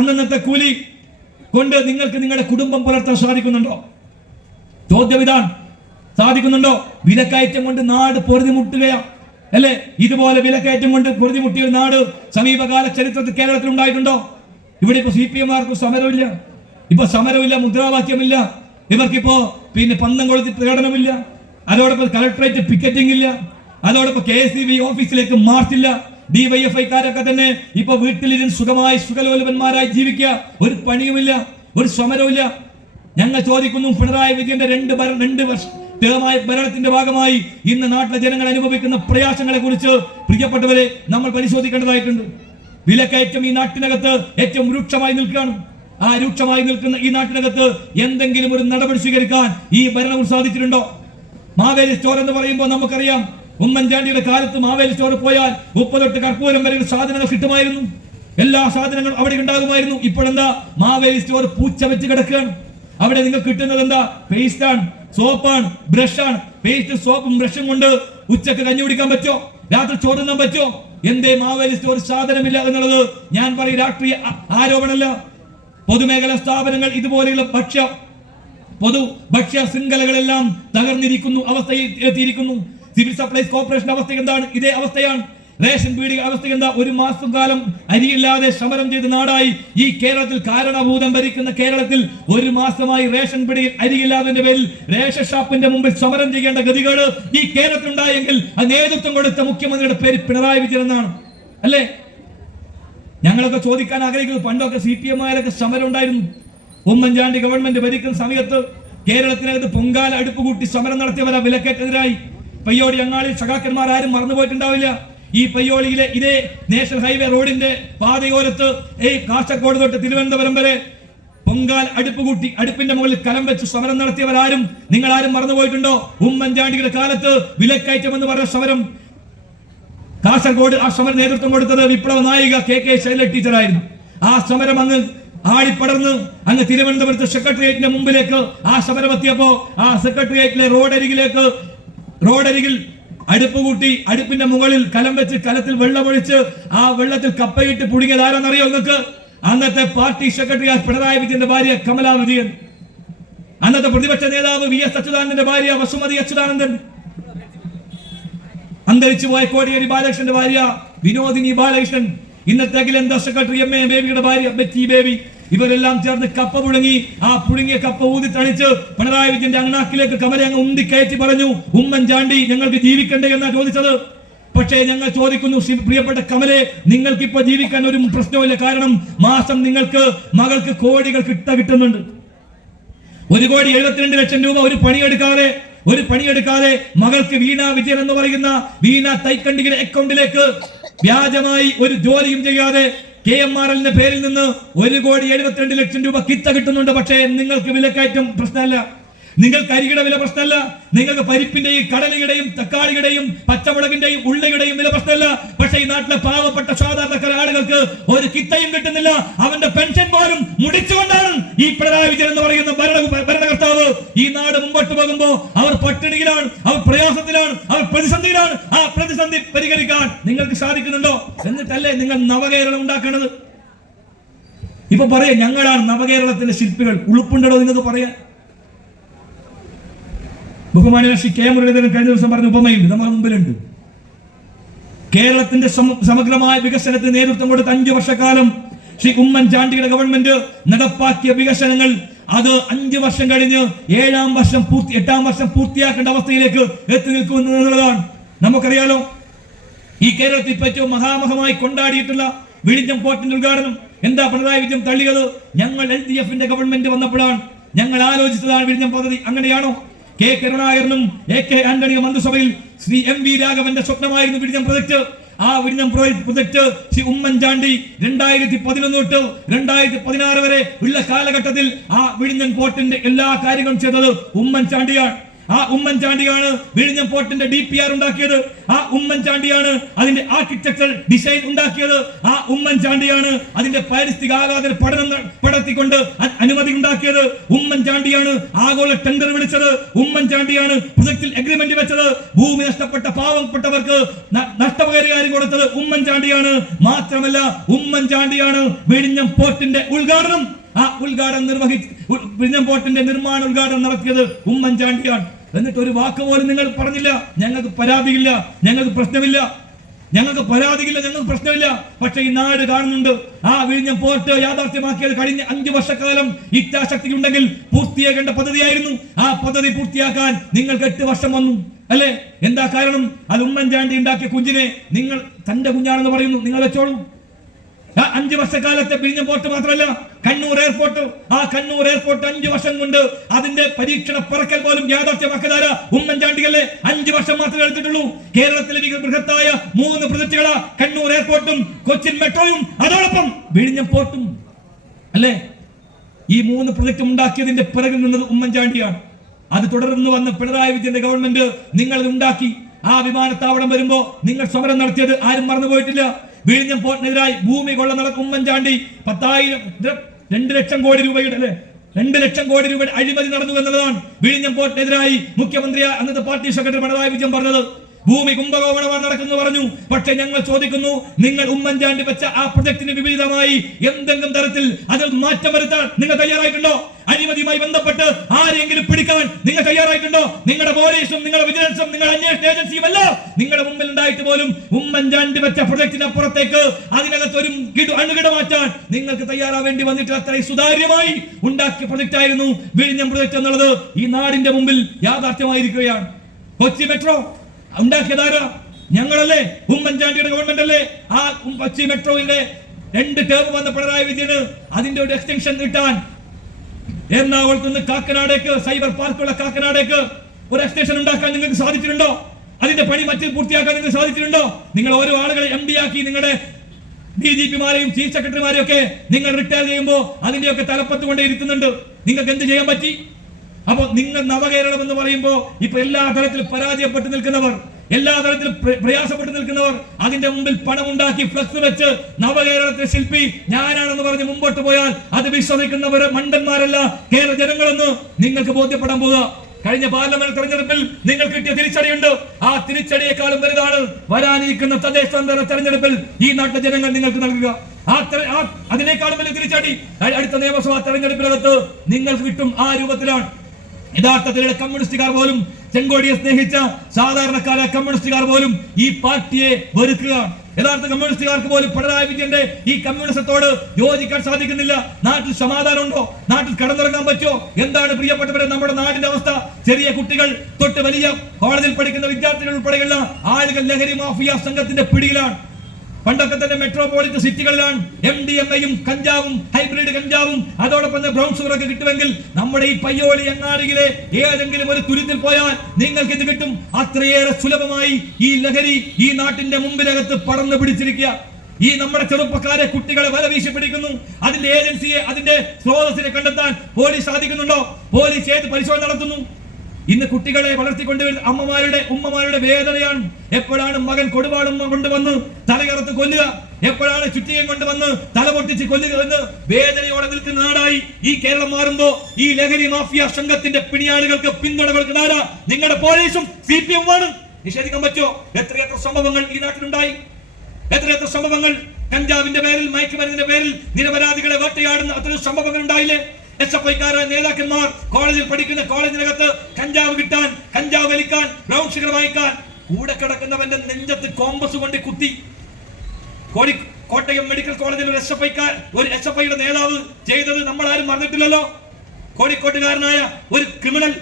അന്നത്തെ കൂലി കൊണ്ട് നിങ്ങൾക്ക് നിങ്ങളുടെ കുടുംബം പുലർത്താൻ സാധിക്കുന്നുണ്ടോ? ചോദ്യം ഇതാണ്. സാധിക്കുന്നുണ്ടോ? വിലക്കയറ്റം കൊണ്ട് നാട് പൊറുതിമുട്ടുകയാണ്, അല്ലെ? ഇതുപോലെ വിലക്കയറ്റം കൊണ്ട് പൊറുതിമുട്ടിയ നാട് സമീപകാല ചരിത്രത്തിൽ കേരളത്തിൽ ഉണ്ടായിട്ടുണ്ടോ? ഇവിടെ ഇപ്പൊ CPM-മാർക്ക് സമരമില്ല, മുദ്രാവാക്യമില്ല, ഇവർക്കിപ്പോ പന്തം കൊളുത്തി പ്രകടനമില്ല, അതോടൊപ്പം കളക്ടറേറ്റ് പിക്കറ്റിംഗ് ഇല്ല, അതോടൊപ്പം KSEB ഓഫീസിലേക്ക് മാർച്ചില്ല. DYFI-ക്കാരൊക്കെ തന്നെ ഇപ്പൊ വീട്ടിലിരുന്ന് സുഖമായി സുഖലോലുപന്മാരായി ജീവിക്കുക, ഒരു പണിയുമില്ല, ഒരു സമരമില്ല. ഞങ്ങൾ ചോദിക്കുന്നു, പിണറായി വിജയന്റെ 2 വർഷം ഭരണത്തിന്റെ ഭാഗമായി ഇന്ന് നാട്ടിലെ ജനങ്ങൾ അനുഭവിക്കുന്ന പ്രയാസങ്ങളെ കുറിച്ച് പ്രിയപ്പെട്ടവരെ നമ്മൾ പരിശോധിക്കേണ്ടതായിട്ടുണ്ട്. വിലക്കയറ്റം ഈ നാട്ടിനകത്ത് ഏറ്റവും രൂക്ഷമായി നിൽക്കുകയാണ്. ആ രൂക്ഷമായി നിൽക്കുന്ന ഈ നാട്ടിനകത്ത് എന്തെങ്കിലും ഒരു നടപടി സ്വീകരിക്കാൻ ഈ ഭരണകൂടം സാധിച്ചിട്ടുണ്ടോ? മാവേലി സ്റ്റോർ എന്ന് പറയുമ്പോൾ നമുക്കറിയാം, ഉമ്മൻചാണ്ടിയുടെ കാലത്ത് മാവേലി സ്റ്റോർ പോയാൽ 30 തൊട്ട് കർപ്പൂരം വരെ സാധനങ്ങൾ കിട്ടുമായിരുന്നു, എല്ലാ സാധനങ്ങളും അവിടെ ഉണ്ടാകുമായിരുന്നു. ഇപ്പോഴെന്താ? മാവേലി സ്റ്റോർ പൂച്ച വെച്ച് കിടക്കുകയാണ്. അവിടെ നിങ്ങൾ കിട്ടുന്നത് എന്താ? പേസ്റ്റാണ്, സോപ്പാണ്, ബ്രഷാണ്. പേസ്റ്റ് സോപ്പും ബ്രഷും കൊണ്ട് ഉച്ചക്ക് കഞ്ഞി കുടിക്കാൻ പറ്റോ? രാത്രി ചോറുണ്ണാൻ പറ്റോ? എന്തേ മാവേലി സ്റ്റോർ സാധനമില്ല എന്നുള്ളത് ഞാൻ പറയും രാഷ്ട്രീയ ആരോപണമല്ല. പൊതുമേഖലാ സ്ഥാപനങ്ങൾ ഇതുപോലെയുള്ള ഭക്ഷ്യ ശൃംഖലകളെല്ലാം തകർന്നിരിക്കുന്നു, അവസ്ഥയിൽ എത്തിയിരിക്കുന്നു. സിവിൽ സപ്ലൈസ് കോർപ്പറേഷൻ അവസ്ഥ എന്താണ്? ഇതേ അവസ്ഥയാണ്. റേഷൻ പീടിക അവസ്ഥ എന്താ? 1 മാസം കാലം അരിയില്ലാതെ സമരം ചെയ്ത നാടായി ഈ കേരളത്തിൽ, കാരണഭൂതം ഭരിക്കുന്ന കേരളത്തിൽ 1 മാസമായി റേഷൻ പീടികയിൽ അരിയില്ലാതിന്റെ പേരിൽ റേഷൻ ഷാപ്പിന്റെ മുമ്പിൽ സമരം ചെയ്യേണ്ട ഗതികേട് ഈ കേരളത്തിൽ ഉണ്ടായെങ്കിൽ അത് നേതൃത്വം കൊടുത്ത മുഖ്യമന്ത്രിയുടെ പേര് പിണറായി വിജയൻ എന്നാണ്, അല്ലേ? ഞങ്ങളൊക്കെ ചോദിക്കാൻ ആഗ്രഹിക്കുന്നു, പണ്ടൊക്കെ CPM-മാരൊക്കെ സമരം ഉണ്ടായിരുന്നു. ഉമ്മൻചാണ്ടി ഗവൺമെന്റ് ഭരിക്കുന്ന സമയത്ത് കേരളത്തിനകത്ത് പൊങ്കാല അടുപ്പ് കൂട്ടി സമരം നടത്തിയവരാ വിലക്കയറ്റെതിരായി. പയ്യോളി അങ്ങാടി സഖാക്കന്മാർ ആരും മറന്നുപോയിട്ടുണ്ടാവില്ല. ഈ പയ്യോളിയിലെ ഇതേ നാഷണൽ ഹൈവേ റോഡിന്റെ പാതയോരത്ത് കാസർഗോഡ് തൊട്ട് തിരുവനന്തപുരം വരെ പൊങ്കാൽ അടുപ്പ് കൂട്ടി അടുപ്പിന്റെ മുകളിൽ കലം വെച്ച് സമരം നടത്തിയവരാരും നിങ്ങളാരും മറന്നുപോയിട്ടുണ്ടോ? ഉമ്മൻചാണ്ടിയുടെ കാലത്ത് വിലക്കയറ്റം എന്ന് പറഞ്ഞ സമരം കാസർഗോഡ് ആ സമരം നേതൃത്വം കൊടുത്തത് വിപ്ലവ നായിക കെ ശൈല ടീച്ചറായിരുന്നു. ആ സമരം അങ്ങ് ആടിപ്പടർന്ന് അങ്ങ് തിരുവനന്തപുരത്ത് സെക്രട്ടേറിയറ്റിന്റെ മുമ്പിലേക്ക് ആ സമരം എത്തിയപ്പോ ആ സെക്രട്ടേറിയറ്റിലെ റോഡരികിൽ അടുപ്പ് കൂട്ടി അടുപ്പിന്റെ മുകളിൽ കലം വെച്ച് കലത്തിൽ വെള്ളമൊഴിച്ച് ആ വെള്ളത്തിൽ കപ്പയിട്ട് പുഴുങ്ങിയത് ആരെന്നറിയോ നിങ്ങൾക്ക്? അന്നത്തെ പാർട്ടി സെക്രട്ടറി പിണറായി വിജയന്റെ ഭാര്യ കമലാ വിജയൻ, അന്നത്തെ പ്രതിപക്ഷ നേതാവ് വി എസ് അച്യുതാനന്ദന്റെ ഭാര്യ വസുമതി അച്യുതാനന്ദൻ, അന്തരിച്ചു പോയ കോടിയേരി ബാലകൃഷ്ണന്റെ ഭാര്യ വിനോദിനി ബാലകൃഷ്ണൻ, ഇന്നത്തെ അഖിലേന്ത്യാ സെക്രട്ടറി എം എ ബേബിയുടെ ഭാര്യ ബെറ്റി ബേബി, ഇവരെല്ലാം ചേർന്ന് കപ്പ പുഴുങ്ങി. ആ പുഴുങ്ങിയ കപ്പ ഊതി തണിച്ച് പിണറായി വിജയന്റെ അണ്ണാക്കിലേക്ക് കമല അങ്ങ് ഉന്തി കയറ്റി പറഞ്ഞു, ഉമ്മൻചാണ്ടി ഞങ്ങൾക്ക് ജീവിക്കണ്ടേ എന്നാ ചോദിച്ചത്. പക്ഷേ ഞങ്ങൾ ചോദിക്കുന്നു, പ്രിയപ്പെട്ട കമലെ, നിങ്ങൾക്ക് ഇപ്പൊ ജീവിക്കാൻ ഒരു പ്രശ്നമില്ല. കാരണം മാസം നിങ്ങൾക്ക് മകൾക്ക് കോടികൾ കിട്ടുന്നുണ്ട്. 1,72,00,000 രൂപ ഒരു പണിയെടുക്കാതെ മകൾക്ക് വീണ വിജയൻ എന്ന് പറയുന്ന വീണ തൈക്കണ്ടിയുടെ അക്കൗണ്ടിലേക്ക് വ്യാജമായി ഒരു ജോലിയും ചെയ്യാതെ KMRL പേരിൽ നിന്ന് 1,72,00,000 രൂപ കിത്ത കിട്ടുന്നുണ്ട്. പക്ഷേ നിങ്ങൾക്ക് വിലക്കയറ്റം പ്രശ്നമല്ല, നിങ്ങൾക്ക് അരിയുടെ വില പ്രശ്നമല്ല, നിങ്ങൾക്ക് പരിപ്പിന്റെയും കടലയുടെയും തക്കാളിയുടെയും പച്ചമുളകിന്റെയും ഉള്ളിയുടെയും വില പ്രശ്നമല്ല. പക്ഷേ ഈ നാട്ടിലെ പാവപ്പെട്ട സാധാരണക്കാര ആളുകൾക്ക് ഒരു കിത്തയും കിട്ടുന്നില്ല. അവന്റെ പെൻഷൻ പോലും മുടിച്ചുകൊണ്ടാണ് ഈ പിണറായി വിജയൻ എന്ന് പറയുന്ന ഭരണകർത്താവ് ഈ നാട് മുമ്പോട്ട് പോകുമ്പോ അവർ പട്ടിണിയിലാണ്, അവർ പ്രയാസത്തിലാണ്, അവർ പ്രതിസന്ധിയിലാണ്. ആ പ്രതിസന്ധി പരിഹരിക്കാൻ നിങ്ങൾക്ക് സാധിക്കുന്നുണ്ടോ? എന്നിട്ടല്ലേ നിങ്ങൾ നവകേരളം ഉണ്ടാക്കേണ്ടത്. ഇപ്പൊ പറയാ ഞങ്ങളാണ് നവകേരളത്തിന്റെ ശില്പികൾ. ഉളുപ്പുണ്ടോ നിങ്ങൾക്ക് പറയാൻ? ബഹുമാന്യ ശ്രീ കെ മുരളീധരൻ കഴിഞ്ഞ ദിവസം പറഞ്ഞ ഉപമയുണ്ട്, നമ്മുടെ മുമ്പിലുണ്ട്. കേരളത്തിന്റെ സമഗ്രമായ വികസനത്തിന് നേതൃത്വം കൊടുത്ത 5 വർഷക്കാലം ശ്രീ ഉമ്മൻചാണ്ടിയുടെ ഗവൺമെന്റ് നടപ്പാക്കിയ വികസനങ്ങൾ അത് 5 വർഷം കഴിഞ്ഞ് 8ാം വർഷം പൂർത്തിയാക്കേണ്ട അവസ്ഥയിലേക്ക് എത്തി നിൽക്കുമെന്നുള്ളതാണ്. നമുക്കറിയാലോ, ഈ കേരളത്തിൽ ഇപ്പൊ ഏറ്റവും മഹാമഹമായി കൊണ്ടാടിയിട്ടുള്ള വിഴിഞ്ഞം പോർട്ടിന്റെ ഉദ്ഘാടനം എന്താ പിണറായി വിജയൻ തള്ളിയത്? ഞങ്ങൾ LDFന്റെ ഗവൺമെന്റ് വന്നപ്പോഴാണ് ഞങ്ങൾ ആലോചിച്ചതാണ് വിഴിഞ്ഞം പദ്ധതി. അങ്ങനെയാണോ? കെ കരുണാകരനും AK ആന്റണിയും മന്ത്രിസഭയിൽ ശ്രീ MV രാഘവന്റെ സ്വപ്നമായിരുന്നു വിഴിഞ്ഞം പ്രൊജക്ട്. ആ വിഴിഞ്ഞം പ്രൊജക്ട് ശ്രീ ഉമ്മൻചാണ്ടി 2011 തൊട്ട് 2016 വരെ ഉള്ള കാലഘട്ടത്തിൽ ആ വിഴിഞ്ഞം പോർട്ടിന്റെ എല്ലാ കാര്യങ്ങളും ചെയ്തത് ഉമ്മൻചാണ്ടിയാണ്. ആ ഉമ്മൻചാണ്ടിയാണ് വിഴിഞ്ഞം പോർട്ടിന്റെ DPR ഉണ്ടാക്കിയത്. ആ ഉമ്മൻചാണ്ടിയാണ് അതിന്റെ ആർക്കിടെക്ചർ ഡിസൈൻ ഉണ്ടാക്കിയത്. ആ ഉമ്മൻചാണ്ടിയാണ് അതിന്റെ പാരിസ്ഥിതിക ആഘാത പഠനം നടത്തിക്കൊണ്ട് അനുമതി ഉണ്ടാക്കിയത്. ഉമ്മൻചാണ്ടിയാണ് ആഗോള ടെൻഡർ വിളിച്ചത്. ഉമ്മൻചാണ്ടിയാണ് പ്രൊജക്റ്റിൽ അഗ്രിമെന്റ് വെച്ചത്. ഭൂമി നഷ്ടപ്പെട്ട പാവപ്പെട്ടവർക്ക് നഷ്ടപരിഹാരം കൊടുത്തത് ഉമ്മൻചാണ്ടിയാണ്. മാത്രമല്ല ഉമ്മൻചാണ്ടിയാണ് വിഴിഞ്ഞം പോർട്ടിന്റെ ഉദ്ഘാടനം വിഴിഞ്ഞം പോർട്ടിന്റെ നിർമ്മാണ ഉദ്ഘാടനം നടത്തിയത് ഉമ്മൻചാണ്ടിയാണ്. എന്നിട്ട് ഒരു വാക്ക് പോലും നിങ്ങൾ പറഞ്ഞില്ല. ഞങ്ങൾക്ക് പരാതിയില്ല, ഞങ്ങൾക്ക് പ്രശ്നമില്ല, ഞങ്ങൾക്ക് പ്രശ്നമില്ല. പക്ഷെ ഈ നാട് കാണുന്നുണ്ട്. ആ വിഴിഞ്ഞം പോർട്ട് യാഥാർത്ഥ്യമാക്കിയത് കഴിഞ്ഞ 5 വർഷക്കാലം ഇച്ഛാശക്തി ഉണ്ടെങ്കിൽ പൂർത്തിയാക്കേണ്ട പദ്ധതിയായിരുന്നു. ആ പദ്ധതി പൂർത്തിയാക്കാൻ നിങ്ങൾക്ക് 8 വർഷം വന്നു അല്ലേ? എന്താ കാരണം? അത് ഉമ്മൻചാണ്ടി ഉണ്ടാക്കിയ കുഞ്ഞിനെ നിങ്ങൾ തന്റെ കുഞ്ഞാണെന്ന് പറയുന്നു. നിങ്ങൾ വെച്ചോളൂ. 5 വർഷക്കാലത്തെ വിഴിഞ്ഞം പോർട്ട് മാത്രമല്ല, കണ്ണൂർ എയർപോർട്ട്, ആ കണ്ണൂർ എയർപോർട്ട് 5 വർഷം കൊണ്ട് അതിന്റെ പരീക്ഷണ പറക്കൽ പോലും യാഥാർത്ഥ്യമാക്കിയതാര ഉമ്മൻചാണ്ടികളെ 5 വർഷം മാത്രമേ എടുത്തിട്ടുള്ളൂ. കേരളത്തിലെ ബൃഹത്തായ 3 പ്രൊജക്ടുകളാ കണ്ണൂർ എയർപോർട്ടും കൊച്ചിൻ മെട്രോയും അതോടൊപ്പം വിഴിഞ്ഞം പോർട്ടും അല്ലേ? ഈ 3 പ്രൊജക്ടും ഉണ്ടാക്കിയതിന്റെ പിറകിൽ നിന്നത് ഉമ്മൻചാണ്ടിയാണ്. അത് തുടർന്ന് വന്ന പിണറായി വിജയന്റെ ഗവൺമെന്റ് നിങ്ങൾ ഉണ്ടാക്കി. ആ വിമാനത്താവളം വരുമ്പോ നിങ്ങൾ സമരം നടത്തിയത് ആരും മറന്നുപോയിട്ടില്ല. വിഴിഞ്ഞം പോർട്ടിനെതിരായി ഭൂമി കൊള്ള നടക്കും ഉമ്മൻചാണ്ടി 2 ലക്ഷം കോടി രൂപയുടെ 2 ലക്ഷം കോടി രൂപയുടെ അഴിമതി നടന്നു എന്നുള്ളതാണ് വിഴിഞ്ഞം പോർട്ടിനെതിരായി മുഖ്യമന്ത്രി അന്നത്തെ പാർട്ടി സെക്രട്ടറി പിണറായി വിജയൻ പറഞ്ഞത്. ഭൂമി കുംഭകോണമാണ് നടക്കുന്നു പറഞ്ഞു. പക്ഷെ ഞങ്ങൾ ചോദിക്കുന്നു, നിങ്ങൾ ഉമ്മൻചാണ്ടി വെച്ച ആ പ്രൊജക്ടിന് വിപരീതമായി എന്തെങ്കിലും തരത്തിൽ അതിൽ മാറ്റം വരുത്താൻ നിങ്ങൾ തയ്യാറായിട്ടുണ്ടോ? അഴിമതിയുമായി ബന്ധപ്പെട്ട് ആരെങ്കിലും പിടിക്കാൻ നിങ്ങൾ തയ്യാറായിട്ടുണ്ടോ? നിങ്ങളുടെ പോലീസും നിങ്ങളുടെ വിജിലൻസും നിങ്ങളുടെ അന്വേഷണ ഏജൻസിയും അല്ല നിങ്ങളുടെ മുമ്പിൽ ഉണ്ടായിട്ട് പോലും ഉമ്മൻചാണ്ടി വെച്ച പ്രൊജക്ടിനപ്പുറത്തേക്ക് അതിനകത്ത് ഒരു അണുകിട മാറ്റാൻ നിങ്ങൾക്ക് തയ്യാറാവേണ്ടി വന്നിട്ട് അത്രയും സുതാര്യമായി ഉണ്ടാക്കിയ പ്രൊജക്ട് ആയിരുന്നു വിഴിഞ്ഞം പ്രൊജക്ട് എന്നുള്ളത് ഈ നാടിന്റെ മുമ്പിൽ യാഥാർത്ഥ്യമായിരിക്കുകയാണ്. കൊച്ചി മെട്രോ ഉണ്ടാക്കിയതാരാ? ഞങ്ങളല്ലേ? ഉമ്മൻചാണ്ടിയുടെ ഗവൺമെന്റ് അല്ലേ? ആ കൊച്ചി മെട്രോയിലെ 2 ടേം വന്ന പിണറായി വിജയന് അതിന്റെ ഒരു എക്സ്റ്റൻഷൻ കിട്ടാൻ എറണാകുളത്ത് നിന്ന് കാക്കനാടേക്ക്, സൈബർ പാർക്കുള്ള കാക്കനാടേക്ക് ഒരു എക്സ്റ്റൻഷൻ ഉണ്ടാക്കാൻ നിങ്ങൾക്ക് സാധിച്ചിട്ടുണ്ടോ? അതിന്റെ പണി മറ്റിൽ പൂർത്തിയാക്കാൻ നിങ്ങൾക്ക് സാധിച്ചിട്ടുണ്ടോ? നിങ്ങൾ ഓരോ ആളുകളെ MD ആക്കി നിങ്ങളുടെ DGP-മാരെയും ചീഫ് സെക്രട്ടറിമാരെയും ഒക്കെ നിങ്ങൾ റിട്ടയർ ചെയ്യുമ്പോൾ അതിന്റെയൊക്കെ തലപ്പത്ത് കൊണ്ടേ ഇരുത്തുന്നുണ്ട്. നിങ്ങൾക്ക് എന്ത് ചെയ്യാൻ പറ്റി? അപ്പൊ നിങ്ങൾ നവകേരളം എന്ന് പറയുമ്പോൾ ഇപ്പൊ എല്ലാ തരത്തിലും പരാജയപ്പെട്ട് നിൽക്കുന്നവർ, എല്ലാ തരത്തിലും പ്രയാസപ്പെട്ട് നിൽക്കുന്നവർ അതിന്റെ മുമ്പിൽ പണമുണ്ടാക്കി ഫ്ലക്സ് വെച്ച് നവകേരളത്തെ ശില്പി ഞാനാണെന്ന് പറഞ്ഞ് മുമ്പോട്ട് പോയാൽ അത് വിശ്വസിക്കുന്നവർ മണ്ടന്മാരല്ല കേരള ജനങ്ങളെന്ന് നിങ്ങൾക്ക് ബോധ്യപ്പെടാൻ പോവുക. കഴിഞ്ഞ പാർലമെന്റ് തെരഞ്ഞെടുപ്പിൽ നിങ്ങൾ കിട്ടിയ തിരിച്ചടിയുണ്ട്. ആ തിരിച്ചടിയേക്കാളും വലുതാണ് വരാനിരിക്കുന്ന തദ്ദേശ തെരഞ്ഞെടുപ്പിൽ ഈ നാട്ടിലെ ജനങ്ങൾ നിങ്ങൾക്ക് നൽകുക. അതിനേക്കാളും വലിയ തിരിച്ചടി അടുത്ത നിയമസഭാ തെരഞ്ഞെടുപ്പിനകത്ത് നിങ്ങൾക്ക് കിട്ടും. ആ രൂപത്തിലാണ് യഥാർത്ഥത്തിലുള്ള കമ്മ്യൂണിസ്റ്റുകാർ പോലും, ചെങ്കോടിയെ സ്നേഹിച്ച സാധാരണക്കാരായ കമ്മ്യൂണിസ്റ്റുകാർ പോലും ഈ പാർട്ടിയെ വെറുക്കുകയാണ്. യഥാർത്ഥ കമ്മ്യൂണിസ്റ്റുകാർക്ക് പോലും പിണറായി വിജയന്റെ ഈ കമ്മ്യൂണിസത്തോട് യോജിക്കാൻ സാധിക്കുന്നില്ല. നാട്ടിൽ സമാധാനം ഉണ്ടോ? നാട്ടിൽ കടന്നിറങ്ങാൻ പറ്റുമോ? എന്താണ് പ്രിയപ്പെട്ടവരെ നമ്മുടെ നാടിന്റെ അവസ്ഥ? ചെറിയ കുട്ടികൾ തൊട്ട് വലിയ കോളേജിൽ പഠിക്കുന്ന വിദ്യാർത്ഥികൾ ഉൾപ്പെടെയുള്ള ആളുകൾ ലഹരി മാഫിയ സംഘത്തിന്റെ പിടിയിലാണ്. പണ്ടൊക്കെ തന്നെ മെട്രോപൊളിറ്റൻ സിറ്റികളിലാണ് MDMA-യും കഞ്ചാവും ഹൈബ്രിഡ് കഞ്ചാവും അതോടൊപ്പം ബ്രൗൺ ഷുഗർ ഒക്കെ കിട്ടുമെങ്കിൽ നമ്മുടെ ഈ പയ്യോളി അങ്ങാടിയിലെ ഏതെങ്കിലും ഒരു തുരുത്തിൽ പോയാൽ നിങ്ങൾക്ക് ഇത് കിട്ടും. അത്രയേറെ സുലഭമായി ഈ ലഹരി ഈ നാട്ടിന്റെ മുമ്പിനകത്ത് പറന്നു പിടിച്ചിരിക്കുക. ഈ നമ്മുടെ ചെറുപ്പക്കാരെ കുട്ടികളെ വല വീശി പിടിക്കുന്നു. അതിന്റെ ഏജൻസിയെ, അതിന്റെ സ്രോതസ്സിനെ കണ്ടെത്താൻ പോലീസ് സാധിക്കുന്നുണ്ടോ? പോലീസ് ഏത് പരിശോധന നടത്തുന്നു? ഇന്ന് കുട്ടികളെ വളർത്തിക്കൊണ്ടുവരുന്ന ഉമ്മമാരുടെ വേദനയാണ്. എപ്പോഴാണ് മകൻ കൊടുവാളും കൊണ്ടുവന്ന് തലകറത്ത് കൊല്ലുക, എപ്പോഴാണ് ചുറ്റികയും കൊണ്ടുവന്ന് തല പൊട്ടിച്ച് കൊല്ലുക എന്ന് വേദനയോടെ നിൽക്കുന്ന നാടായി ഈ കേരളം മാറുമ്പോ ഈ ലഹരി മാഫിയ സംഘത്തിന്റെ പിണിയാളുകൾക്ക് പിന്തുണ കൊടുക്കുന്ന ആരാ? നിങ്ങളുടെ പോലീസും CPM-ഉമാണ്. നിഷേധിക്കാൻ പറ്റുമോ? എത്രയെത്ര സംഭവങ്ങൾ ഈ നാട്ടിലുണ്ടായി, എത്രയെത്ര സംഭവങ്ങൾ കഞ്ചാവിന്റെ പേരിൽ, മയക്കുമരുന്നിന്റെ പേരിൽ നിരപരാധികളെ വേട്ടയാടുന്ന അത്തരം സംഭവങ്ങൾ ഉണ്ടായില്ലേ? SFI-ക്കാരായ നേതാക്കന്മാർ കോളേജിൽ പഠിക്കുന്ന കോളേജിനകത്ത് കഞ്ചാവ് കിട്ടാൻ, കഞ്ചാവ് വലിക്കാൻ, ബ്രൗൺ ഷുഗർ വാങ്ങിക്കാൻ കൂടെ കിടക്കുന്നവന്റെ നെഞ്ചത്ത് കോമ്പസ് കൊണ്ട് കുത്തി. കോട്ടയം മെഡിക്കൽ കോളേജിൽ ഒരു SFI-യുടെ നേതാവ് ചെയ്തത് നമ്മൾ ആരും മറന്നിട്ടില്ലല്ലോ. കോഴിക്കോട്ടുകാരനായ ഒരു ക്രിമിനൽ,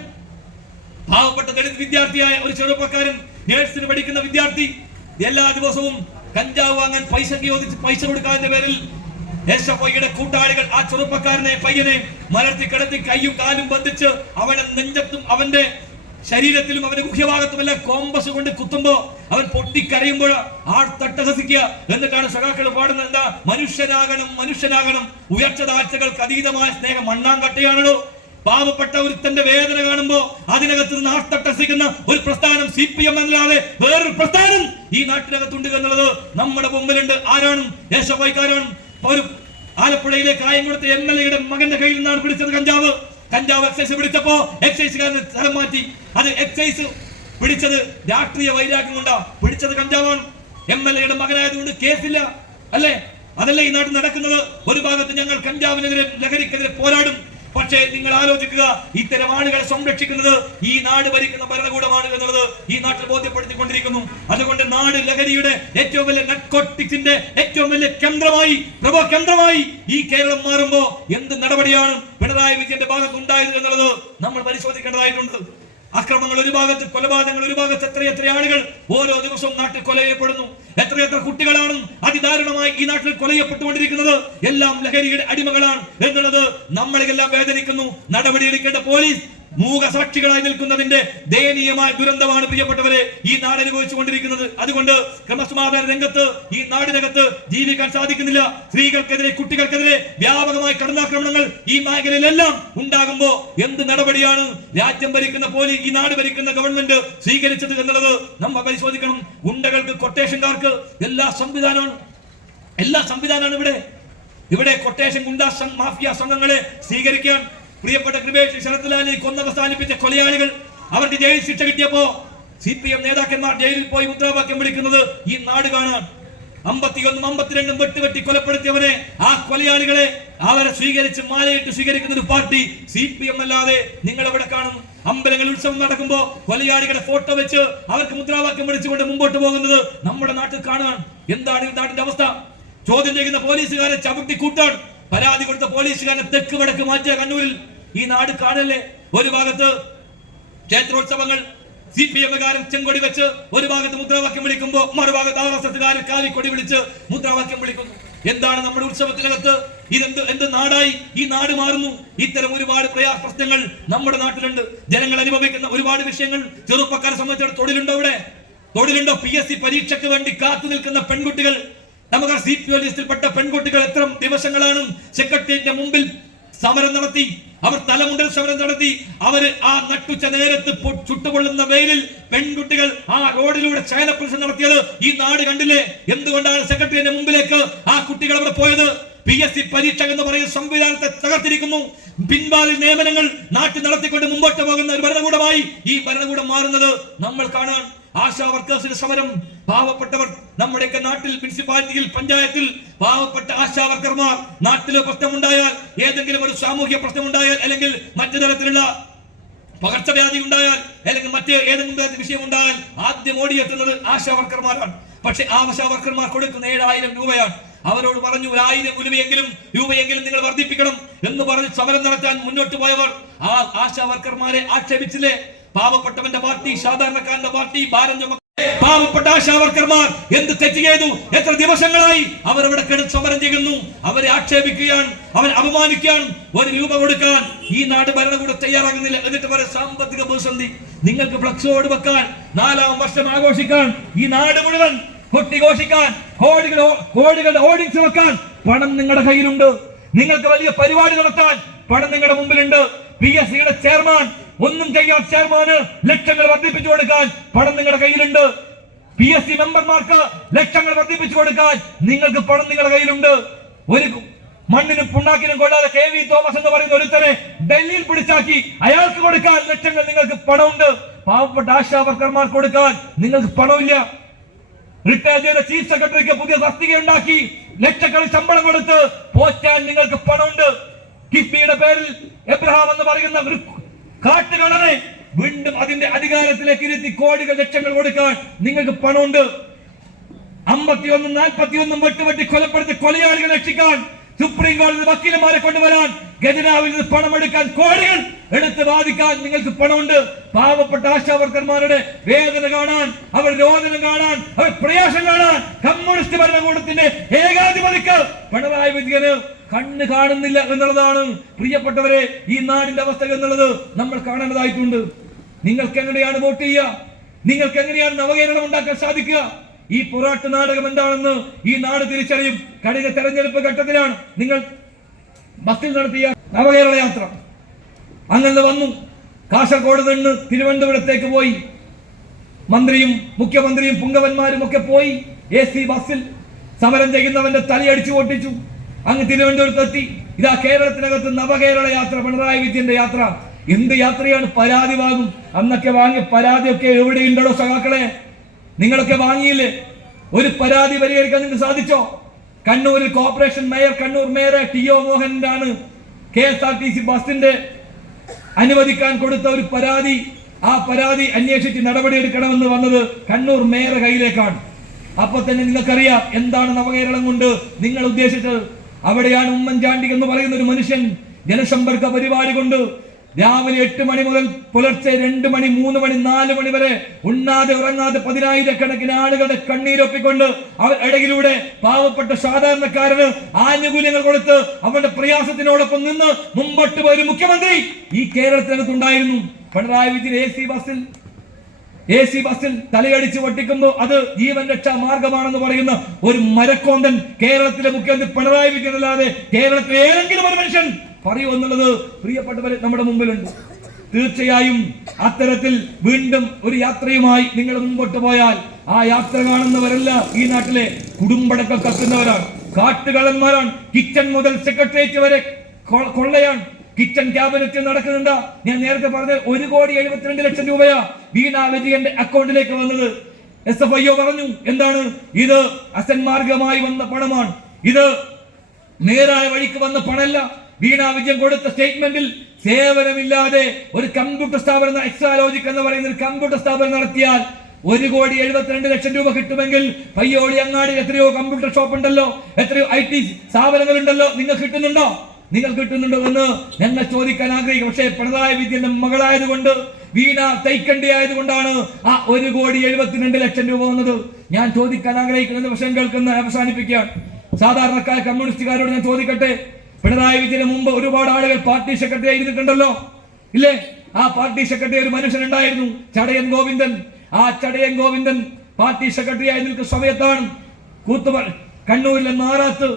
പാവപ്പെട്ട ദളിത് വിദ്യാർത്ഥിയായ ഒരു ചെറുപ്പക്കാരൻ, നേഴ്സിന് പഠിക്കുന്ന വിദ്യാർത്ഥി, എല്ലാ ദിവസവും കഞ്ചാവ് വാങ്ങാൻ പൈസ കൊടുക്കാതിന്റെ പേരിൽ SFI-യുടെ കൂട്ടാളികൾ ആ ചെറുപ്പക്കാരനെ, പയ്യനെ മലർത്തി കിടത്തി കൈയും കാലും ബന്ധിച്ച് അവനെ നെഞ്ചത്തും അവന്റെ ശരീരത്തിലും അവന്റെ ഗുഹ്യഭാഗത്തുമെല്ലാം കോമ്പസ് കൊണ്ട് കുത്തുമ്പോ അവൻ പൊട്ടിക്കരയുമ്പോൾ ആർത്തട്ടഹസിക്കുക. എന്നിട്ടാണ് സഖാക്കൾ പാടുന്നത്, എന്താ? മനുഷ്യനാകണം, ഉയർച്ച താഴ്ചകൾക്ക് അതീതമായ സ്നേഹം മണ്ണാങ്കട്ടയാണല്ലോ. പാവപ്പെട്ട ഒരുത്തന്റെ വേദന കാണുമ്പോ അതിനകത്ത് നിന്ന് ആർത്തട്ടഹസിക്കുന്ന ഒരു പ്രസ്ഥാനം CPM അല്ലാതെ വേറൊരു പ്രസ്ഥാനം ഈ നാട്ടിനകത്തുണ്ട് എന്നുള്ളത് നമ്മുടെ മുമ്പിലുണ്ട്. ആരാണ്? SFI-ക്കാരാണ്. ഒരു ആലപ്പുഴയിലെ കായംകുളത്തെ MLA-യുടെ മകന്റെ കയ്യിൽ നിന്നാണ് പിടിച്ചത് കഞ്ചാവ് എക്സൈസ് പിടിച്ചപ്പോ എക്സൈസുകാരന് സ്ഥലം മാറ്റി. അത് എക്സൈസ് പിടിച്ചത് രാഷ്ട്രീയ വൈരാഗ്യം കൊണ്ടാ പിടിച്ചത്. കഞ്ചാവാണ്. MLA-യുടെ മകനായതുകൊണ്ട് കേസില്ല, അല്ലേ? അതല്ലേ ഈ നാട്ടിൽ നടക്കുന്നത്? ഒരു ഭാഗത്ത് ഞങ്ങൾ കഞ്ചാവിനെതിരെ, ലഹരിക്കെതിരെ പോരാടും. പക്ഷേ നിങ്ങൾ ആലോചിക്കുക, ഇത്തരം ആളുകളെ സംരക്ഷിക്കുന്നത് ഈ നാട് ഭരിക്കുന്ന ഭരണകൂടമാണ് എന്നുള്ളത് ഈ നാട്ടിൽ ബോധ്യപ്പെടുത്തിക്കൊണ്ടിരിക്കുന്നു. അതുകൊണ്ട് നാട് ലഹരിയുടെ ഏറ്റവും വലിയ നർക്കോട്ടിക്സിന്റെ ഏറ്റവും വലിയ കേന്ദ്രമായി ഈ കേരളം മാറുമ്പോ എന്ത് നടപടിയാണ് പിണറായി വിജയന്റെ ഭാഗത്ത് ഉണ്ടായത് എന്നുള്ളത് നമ്മൾ പരിശോധിക്കേണ്ടതായിട്ടുണ്ട്. അക്രമങ്ങൾ ഒരു ഭാഗത്ത്, കൊലപാതകങ്ങൾ ഒരു ഭാഗത്ത്, എത്രയെത്ര ആളുകൾ ഓരോ ദിവസവും നാട്ടിൽ കൊല ചെയ്യപ്പെടുന്നു. എത്രയെത്ര കുട്ടികളാണ് അതിദാരുണമായി ഈ നാട്ടിൽ കൊല ചെയ്യപ്പെട്ടുകൊണ്ടിരിക്കുന്നത്. എല്ലാം ലഹരിയുടെ അടിമകളാണ് എന്നുള്ളത് നമ്മളെല്ലാം വേദനിക്കുന്നു. നടപടിയെടുക്കേണ്ട പോലീസ് മൂകസാക്ഷികളായി നിൽക്കുന്നതിന്റെ ദയനീയമായ ദുരന്തമാണ് പ്രിയപ്പെട്ടവരെ ഈ നാട് അനുഭവിച്ചുകൊണ്ടിരിക്കുന്നത്. അതുകൊണ്ട് ക്രമസമാധാന രംഗത്ത് ഈ നാടിനകത്ത് ജീവിക്കാൻ സാധിക്കുന്നില്ല. സ്ത്രീകൾക്കെതിരെ, കുട്ടികൾക്കെതിരെ വ്യാപകമായ കടന്നാക്രമണങ്ങൾ ഈ മേഖലയിലെല്ലാം ഉണ്ടാകുമ്പോ എന്ത് നടപടിയാണ് രാജ്യം ഭരിക്കുന്ന പോലീസ്, ഈ നാട് ഭരിക്കുന്ന ഗവൺമെന്റ് സ്വീകരിച്ചത് എന്നുള്ളത് നമ്മൾ പരിശോധിക്കണം. ഗുണ്ടകൾക്ക്, കൊട്ടേഷൻകാർക്ക് എല്ലാ സംവിധാനമാണ് ഇവിടെ കൊട്ടേഷൻ, ഗുണ്ടാ മാഫിയ സംഘങ്ങളെ സ്വീകരിക്കാൻ. പ്രിയപ്പെട്ട കൃപേഷ് ശരത്ലാലിനെ കൊന്നവസാനിപ്പിച്ച കൊലയാളികൾ, അവർക്ക് ജയിൽ ശിക്ഷ കിട്ടിയപ്പോ CPM നേതാക്കന്മാർ ജയിലിൽ പോയി മുദ്രാവാക്യം വിളിക്കുന്നത് ഈ നാട് കാണാൻ. 51, 52 വെട്ടി കൊലപ്പെടുത്തിയവനെ, ആ കൊലയാളികളെ അവരെ സ്വീകരിച്ച് മാലയിട്ട് സ്വീകരിക്കുന്ന ഒരു പാർട്ടി CPM അല്ലാതെ നിങ്ങൾ എവിടെ കാണും? അമ്പലങ്ങളിൽ ഉത്സവം നടക്കുമ്പോ കൊലയാളികളുടെ ഫോട്ടോ വെച്ച് അവർക്ക് മുദ്രാവാക്യം വിളിച്ചുകൊണ്ട് മുമ്പോട്ട് പോകുന്നത് നമ്മുടെ നാട്ടിൽ കാണാൻ. എന്താണ് ഈ നാടിന്റെ അവസ്ഥ? ചോദ്യം ചെയ്യുന്ന പോലീസുകാരെ ചവിട്ടി കൂട്ടാൻ, പരാതി കൊടുത്ത പോലീസുകാരനെ തെക്ക് വടക്ക് മാറ്റിയ കണ്ണൂരിൽ ഈ നാട് കാണല്ലേ? ഒരു ഭാഗത്ത് ക്ഷേത്രോത്സവങ്ങൾ, CPM-കാരൻ ചെങ്കൊടി വെച്ച് ഒരു ഭാഗത്ത് മുദ്രാവാക്യം വിളിക്കുമ്പോ മറുഭാഗത്ത് RSS-കാരൻ കാലിക്കൊടി വിളിച്ച് മുദ്രാവാക്യം വിളിക്കുന്നു. എന്താണ് നമ്മുടെ ഉത്സവത്തിനകത്ത്? എന്ത് നാടായി ഈ നാട് മാറുന്നു? ഇത്തരം ഒരുപാട് പ്രശ്നങ്ങൾ നമ്മുടെ നാട്ടിലുണ്ട്. ജനങ്ങൾ അനുഭവിക്കുന്ന ഒരുപാട് വിഷയങ്ങൾ. ചെറുപ്പക്കാരെ സംബന്ധിച്ചിടത്തോളം തൊഴിലുണ്ടോ? ഇവിടെ തൊഴിലുണ്ടോ? PSC പരീക്ഷയ്ക്ക് വേണ്ടി കാത്തു നിൽക്കുന്ന പെൺകുട്ടികൾ, നമുക്ക് CPO ലിസ്റ്റിൽപ്പെട്ട പെൺകുട്ടികൾ എത്ര ദിവസങ്ങളാണ് സെക്രട്ടേറിയറ്റിന്റെ മുമ്പിൽ സമരം നടത്തി, അവർ തലമുണ്ടൽ സമരം നടത്തി, അവര് ആ നട്ടുച്ച നേരത്ത് ചുട്ടുകൊള്ളുന്ന വെയിലിൽ പെൺകുട്ടികൾ ആ റോഡിലൂടെ ചയനപ്രസം നടത്തിയത് ഈ നാട് കണ്ടില്ലേ? എന്തുകൊണ്ടാണ് സെക്രട്ടേറിയറ്റിന്റെ മുമ്പിലേക്ക് ആ കുട്ടികൾ അവിടെ പോയത്? PSC പരീക്ഷ എന്ന് പറയുന്ന സംവിധാനത്തെ തകർത്തിരിക്കുന്നു. പിൻവാതിൽ നിയമനങ്ങൾ നാട്ടിൽ നടത്തിക്കൊണ്ട് മുമ്പോട്ട് പോകുന്ന ഒരു ഭരണകൂടമായി ഈ ഭരണകൂടം മാറുന്നത് നമ്മൾ കാണാൻ. ആശാ വർക്കേഴ്സിന്റെ സമരം, പാവപ്പെട്ടവർ നമ്മുടെയൊക്കെ നാട്ടിൽ മുനിസിപ്പാലിറ്റിയിൽ പഞ്ചായത്തിൽ പാവപ്പെട്ട ആശാ വർക്കർമാർ നാട്ടിൽ പ്രശ്നമുണ്ടായാൽ, ഏതെങ്കിലും ഒരു സാമൂഹ്യ പ്രശ്നമുണ്ടായാൽ, അല്ലെങ്കിൽ മറ്റു തരത്തിലുള്ള പകർച്ചവ്യാധി ഉണ്ടായാൽ, അല്ലെങ്കിൽ മറ്റ് ഏതെങ്കിലും വിഷയം ഉണ്ടായാൽ ആദ്യം ഓടിയെത്തുന്നത് ആശാ വർക്കർമാരാണ്. പക്ഷെ ആശാ വർക്കർമാർ കൊടുക്കുന്ന 7,000 രൂപയാണ്. അവരോട് പറഞ്ഞു 1,000 രൂപയെങ്കിലും നിങ്ങൾ വർദ്ധിപ്പിക്കണം എന്ന് പറഞ്ഞ് സമരം നടത്താൻ മുന്നോട്ട് പോയവർ ആ ആശാ വർക്കർമാരെ ആക്ഷേപിച്ചില്ലേ? പാവപ്പെട്ടവന്റെ പാർട്ടി, സാധാരണക്കാരന്റെ പാർട്ടി, പാവപ്പെട്ട ആശാ വർക്കർമാർ എന്ത് തെറ്റ് ചെയ്തു? എത്ര ദിവസങ്ങളായി അവരവിടെ കിടന്ന് സമരം ചെയ്യുന്നു? അവരെ ആക്ഷേപിക്കുകയാണ്, അവരെ അപമാനിക്കുകയാണ്. 1 രൂപ കൊടുക്കാൻ ഈ നാട് ഭരണകൂടം തയ്യാറാകുന്നില്ല. എന്നിട്ട് വരെ സാമ്പത്തിക പ്രതിസന്ധി. നിങ്ങൾക്ക് ഫ്ലക്സോട് വെക്കാൻ, 4ാം വർഷം ആഘോഷിക്കാൻ, ഈ നാട് മുഴുവൻ കൊട്ടിഘോഷിക്കാൻ, കോടികളുടെ ഓഡിയൻസ് വെക്കാൻ പണം നിങ്ങളുടെ കയ്യിലുണ്ട്. നിങ്ങൾക്ക് വലിയ പരിപാടി നടത്താൻ പണം നിങ്ങളുടെ മുമ്പിലുണ്ട്. PSCയുടെ ചെയർമാൻ, ഒന്നും ചെയ്യാത്ത ചെയർമാന് ലക്ഷങ്ങൾ വർദ്ധിപ്പിച്ചു കൊടുക്കാൻ പണം നിങ്ങളുടെ കയ്യിലുണ്ട്. PSC മെമ്പർമാർക്ക് ലക്ഷങ്ങൾ വർദ്ധിപ്പിച്ചു കൊടുക്കാൻ നിങ്ങൾക്ക് പണം നിങ്ങളുടെ കയ്യിലുണ്ട്. ഒരു മണ്ണിനും പുണ്ണാക്കിനും കൊള്ളാതെ KV തോമസ് എന്ന് പറയുന്ന ഒരുത്തനെ ഡൽഹിയിൽ പിടിച്ചാക്കി അയാൾക്ക് കൊടുക്കാൻ ലക്ഷങ്ങൾ നിങ്ങൾക്ക് പണമുണ്ട്. പാവപ്പെട്ട ആശാ വർക്കർമാർക്ക് കൊടുക്കാൻ നിങ്ങൾക്ക് പണമില്ല. റിട്ടയർ ചെയ്ത ചീഫ് സെക്രട്ടറിക്ക് പുതിയ തസ്തിക ഉണ്ടാക്കി ലക്ഷക്കണക്കിന് ശമ്പളം കൊടുത്ത് പോറ്റാൻ നിങ്ങൾക്ക് പണമുണ്ട്. കിഫ്ബിയുടെ പേരിൽ എബ്രഹാം എന്ന് പറയുന്ന ഒരു കാട്ടുകളനെ വീണ്ടും അതിന്റെ അധികാരത്തിലേക്ക് ഇരുത്തി കോടികൾ ലക്ഷങ്ങൾ കൊടുക്കാൻ നിങ്ങൾക്ക് പണമുണ്ട്. 51 41 വെട്ടുവെട്ടി കൊലപ്പെടുത്തി കൊലയാളികളെ രക്ഷിക്കാൻ സുപ്രീം കോടതി വക്കീലന്മാരെ കൊണ്ടുവരാൻ, ഖജനാവിൽ നിന്ന് പണമെടുക്കാൻ, കോടികൾ എടുത്ത് വാദിക്കാൻ നിങ്ങൾക്ക് പണമുണ്ട്. പാവപ്പെട്ട ആശാ വർക്കർമാരുടെ വേദന കാണാൻ, അവരുടെ രോദനം കാണാൻ, അവരുടെ പ്രയാസം കാണാൻ കമ്മ്യൂണിസ്റ്റ് ഭരണകൂടത്തിന്റെ ഏകാധിപതിക്ക് പിണറായി വിജയന് കണ്ണ് കാണുന്നില്ല എന്നുള്ളതാണ് പ്രിയപ്പെട്ടവരെ ഈ നാടിന്റെ അവസ്ഥ എന്നുള്ളത് നമ്മൾ കാണേണ്ടതായിട്ടുണ്ട്. നിങ്ങൾക്ക് എങ്ങനെയാണ് വോട്ട് ചെയ്യുക? നിങ്ങൾക്ക് എങ്ങനെയാണ് നവകേരളം ഉണ്ടാക്കാൻ സാധിക്കുക? ഈ പൊറാട്ട് നാടകം എന്താണെന്ന് ഈ നാട് തിരിച്ചറിയും. കഴിഞ്ഞ തെരഞ്ഞെടുപ്പ് ഘട്ടത്തിലാണ് നിങ്ങൾ ബസ്സിൽ നടത്തിയ നവകേരള യാത്ര. അങ്ങനെ വന്നു, കാസർഗോഡ് നിന്ന് തിരുവനന്തപുരത്തേക്ക് പോയി. മന്ത്രിയും മുഖ്യമന്ത്രിയും പുങ്കവന്മാരും ഒക്കെ പോയി AC ബസ്സിൽ സമരം ചെയ്യുന്നവന്റെ തലയടിച്ചു പൊട്ടിച്ചു. അങ്ങ് തിരുവനന്തപുരത്തെത്തി. ഇതാ കേരളത്തിനകത്ത് നവകേരള യാത്ര, പിണറായി വിജയന്റെ യാത്ര. എന്ത് യാത്രയാണ്? പരാതി വാങ്ങും. അന്നൊക്കെ വാങ്ങിയ പരാതിയൊക്കെ എവിടെയുണ്ടോ സഖാക്കളെ? നിങ്ങളൊക്കെ വാങ്ങിയില്ലേ? ഒരു പരാതി പരിഹരിക്കാൻ നിങ്ങൾക്ക് സാധിച്ചോ? കണ്ണൂരിൽ corporation mayor, Kannur mayor TO മോഹനന്റെ ആണ് KSRTC ബസിന്റെ അനുവദിക്കാൻ കൊടുത്ത ഒരു പരാതി. ആ പരാതി അന്വേഷിച്ച് നടപടിയെടുക്കണമെന്ന് വന്നത് കണ്ണൂർ മേയർ കയ്യിലേക്കാണ്. അപ്പൊ തന്നെ നിങ്ങൾക്കറിയാം എന്താണ് നവകേരളം കൊണ്ട് നിങ്ങൾ ഉദ്ദേശിച്ചത്. അവിടെയാണ് ഉമ്മൻചാണ്ടി എന്ന് പറയുന്ന ഒരു മനുഷ്യൻ ജനസമ്പർക്ക പരിപാടി കൊണ്ട് രാവിലെ 8 മണി മുതൽ പുലർച്ചെ 2 മണി 3 മണി 4 മണി വരെ ഉണ്ണാതെ ഉറങ്ങാതെ 10,000-കണക്കിന് ആളുകളുടെ കണ്ണീരൊപ്പിക്കൊണ്ട് അവർ ഇടയിലൂടെ പാവപ്പെട്ട സാധാരണക്കാരന് ആനുകൂല്യങ്ങൾ കൊടുത്ത് അവരുടെ പ്രയാസത്തിനോടൊപ്പം നിന്ന് മുമ്പോട്ട് പോയ ഒരു മുഖ്യമന്ത്രി ഈ കേരളത്തിനകത്തുണ്ടായിരുന്നു. പിണറായി വിജയൻ AC ബസ്സിൽ തലയടിച്ച് പൊട്ടിക്കുമ്പോൾ അത് ജീവൻ രക്ഷാ മാർഗമാണെന്ന് പറയുന്ന ഒരു മരക്കോന്തൻ കേരളത്തിലെ മുഖ്യമന്ത്രി പിണറായി വിജയൻ അല്ലാതെ കേരളത്തിലെ ഏതെങ്കിലും ഒരു മനുഷ്യൻ പറയൂ എന്നുള്ളത് പ്രിയപ്പെട്ടവരെ നമ്മുടെ മുമ്പിലുണ്ട്. തീർച്ചയായും അത്തരത്തിൽ വീണ്ടും ഒരു യാത്രയുമായി നിങ്ങൾ മുമ്പോട്ട് പോയാൽ ആ യാത്ര കാണുന്നവരല്ല ഈ നാട്ടിലെ കുടുംബടക്കം കത്തുന്നവരാണ്, കാട്ടുകള്ളന്മാരാണ്. കിച്ചൺ മുതൽ സെക്രട്ടേറിയറ്റ് വരെ കൊള്ളയാണ്. കിച്ചൺ ക്യാബിനറ്റ് നടക്കുന്നുണ്ട്. ഞാൻ നേരത്തെ പറഞ്ഞ 1,72,00,000 രൂപയാ വീണ വിജയന്റെ അക്കൗണ്ടിലേക്ക് വന്നത്. SFIO പറഞ്ഞു എന്താണ് ഇത്? അസന്മാർഗമായി വന്ന പണമാണ്, ഇത് നേരായ വഴിക്ക് വന്ന പണമല്ല. വീണ വിജയൻ കൊടുത്ത സ്റ്റേറ്റ്മെന്റിൽ സേവനമില്ലാതെ ഒരു കമ്പ്യൂട്ടർ സ്ഥാപനം, എക്സാലോജിക് എന്ന് പറയുന്ന ഒരു കമ്പ്യൂട്ടർ സ്ഥാപനം നടത്തിയാൽ 1,72,00,000 രൂപ കിട്ടുമെങ്കിൽ പയ്യോളി അങ്ങാടി എത്രയോ കമ്പ്യൂട്ടർ ഷോപ്പ് ഉണ്ടല്ലോ, എത്രയോ IT സ്ഥാപനങ്ങൾ ഉണ്ടല്ലോ. നിങ്ങൾ കിട്ടുന്നുണ്ടോ എന്ന് ഞങ്ങൾ ചോദിക്കാൻ ആഗ്രഹിക്കും. പക്ഷേ പിണറായി വിജയന്റെ മകളായതുകൊണ്ട്, വീണ തൈക്കണ്ടി ആയതുകൊണ്ടാണ് ആ 1,72,00,000 രൂപ വന്നത്. ഞാൻ ചോദിക്കാൻ ആഗ്രഹിക്കുന്ന വിഷയം കേൾക്കുന്ന അവസാനിപ്പിക്കുകയാണ്. സാധാരണക്കാർ കമ്മ്യൂണിസ്റ്റുകാരോട് ഞാൻ ചോദിക്കട്ടെ, പിണറായി വിജയന് മുമ്പ് ഒരുപാട് ആളുകൾ പാർട്ടി സെക്രട്ടറി ആയിരുന്നിട്ടുണ്ടല്ലോ, ഇല്ലേ? ആ പാർട്ടി സെക്രട്ടറി ഒരു മനുഷ്യനുണ്ടായിരുന്നു, ചടയൻ ഗോവിന്ദൻ. ആ ചടയൻ ഗോവിന്ദൻ പാർട്ടി സെക്രട്ടറിയായി നിൽക്കുന്ന സമയത്താണ് കണ്ണൂരിലെ നാറാത്ത്,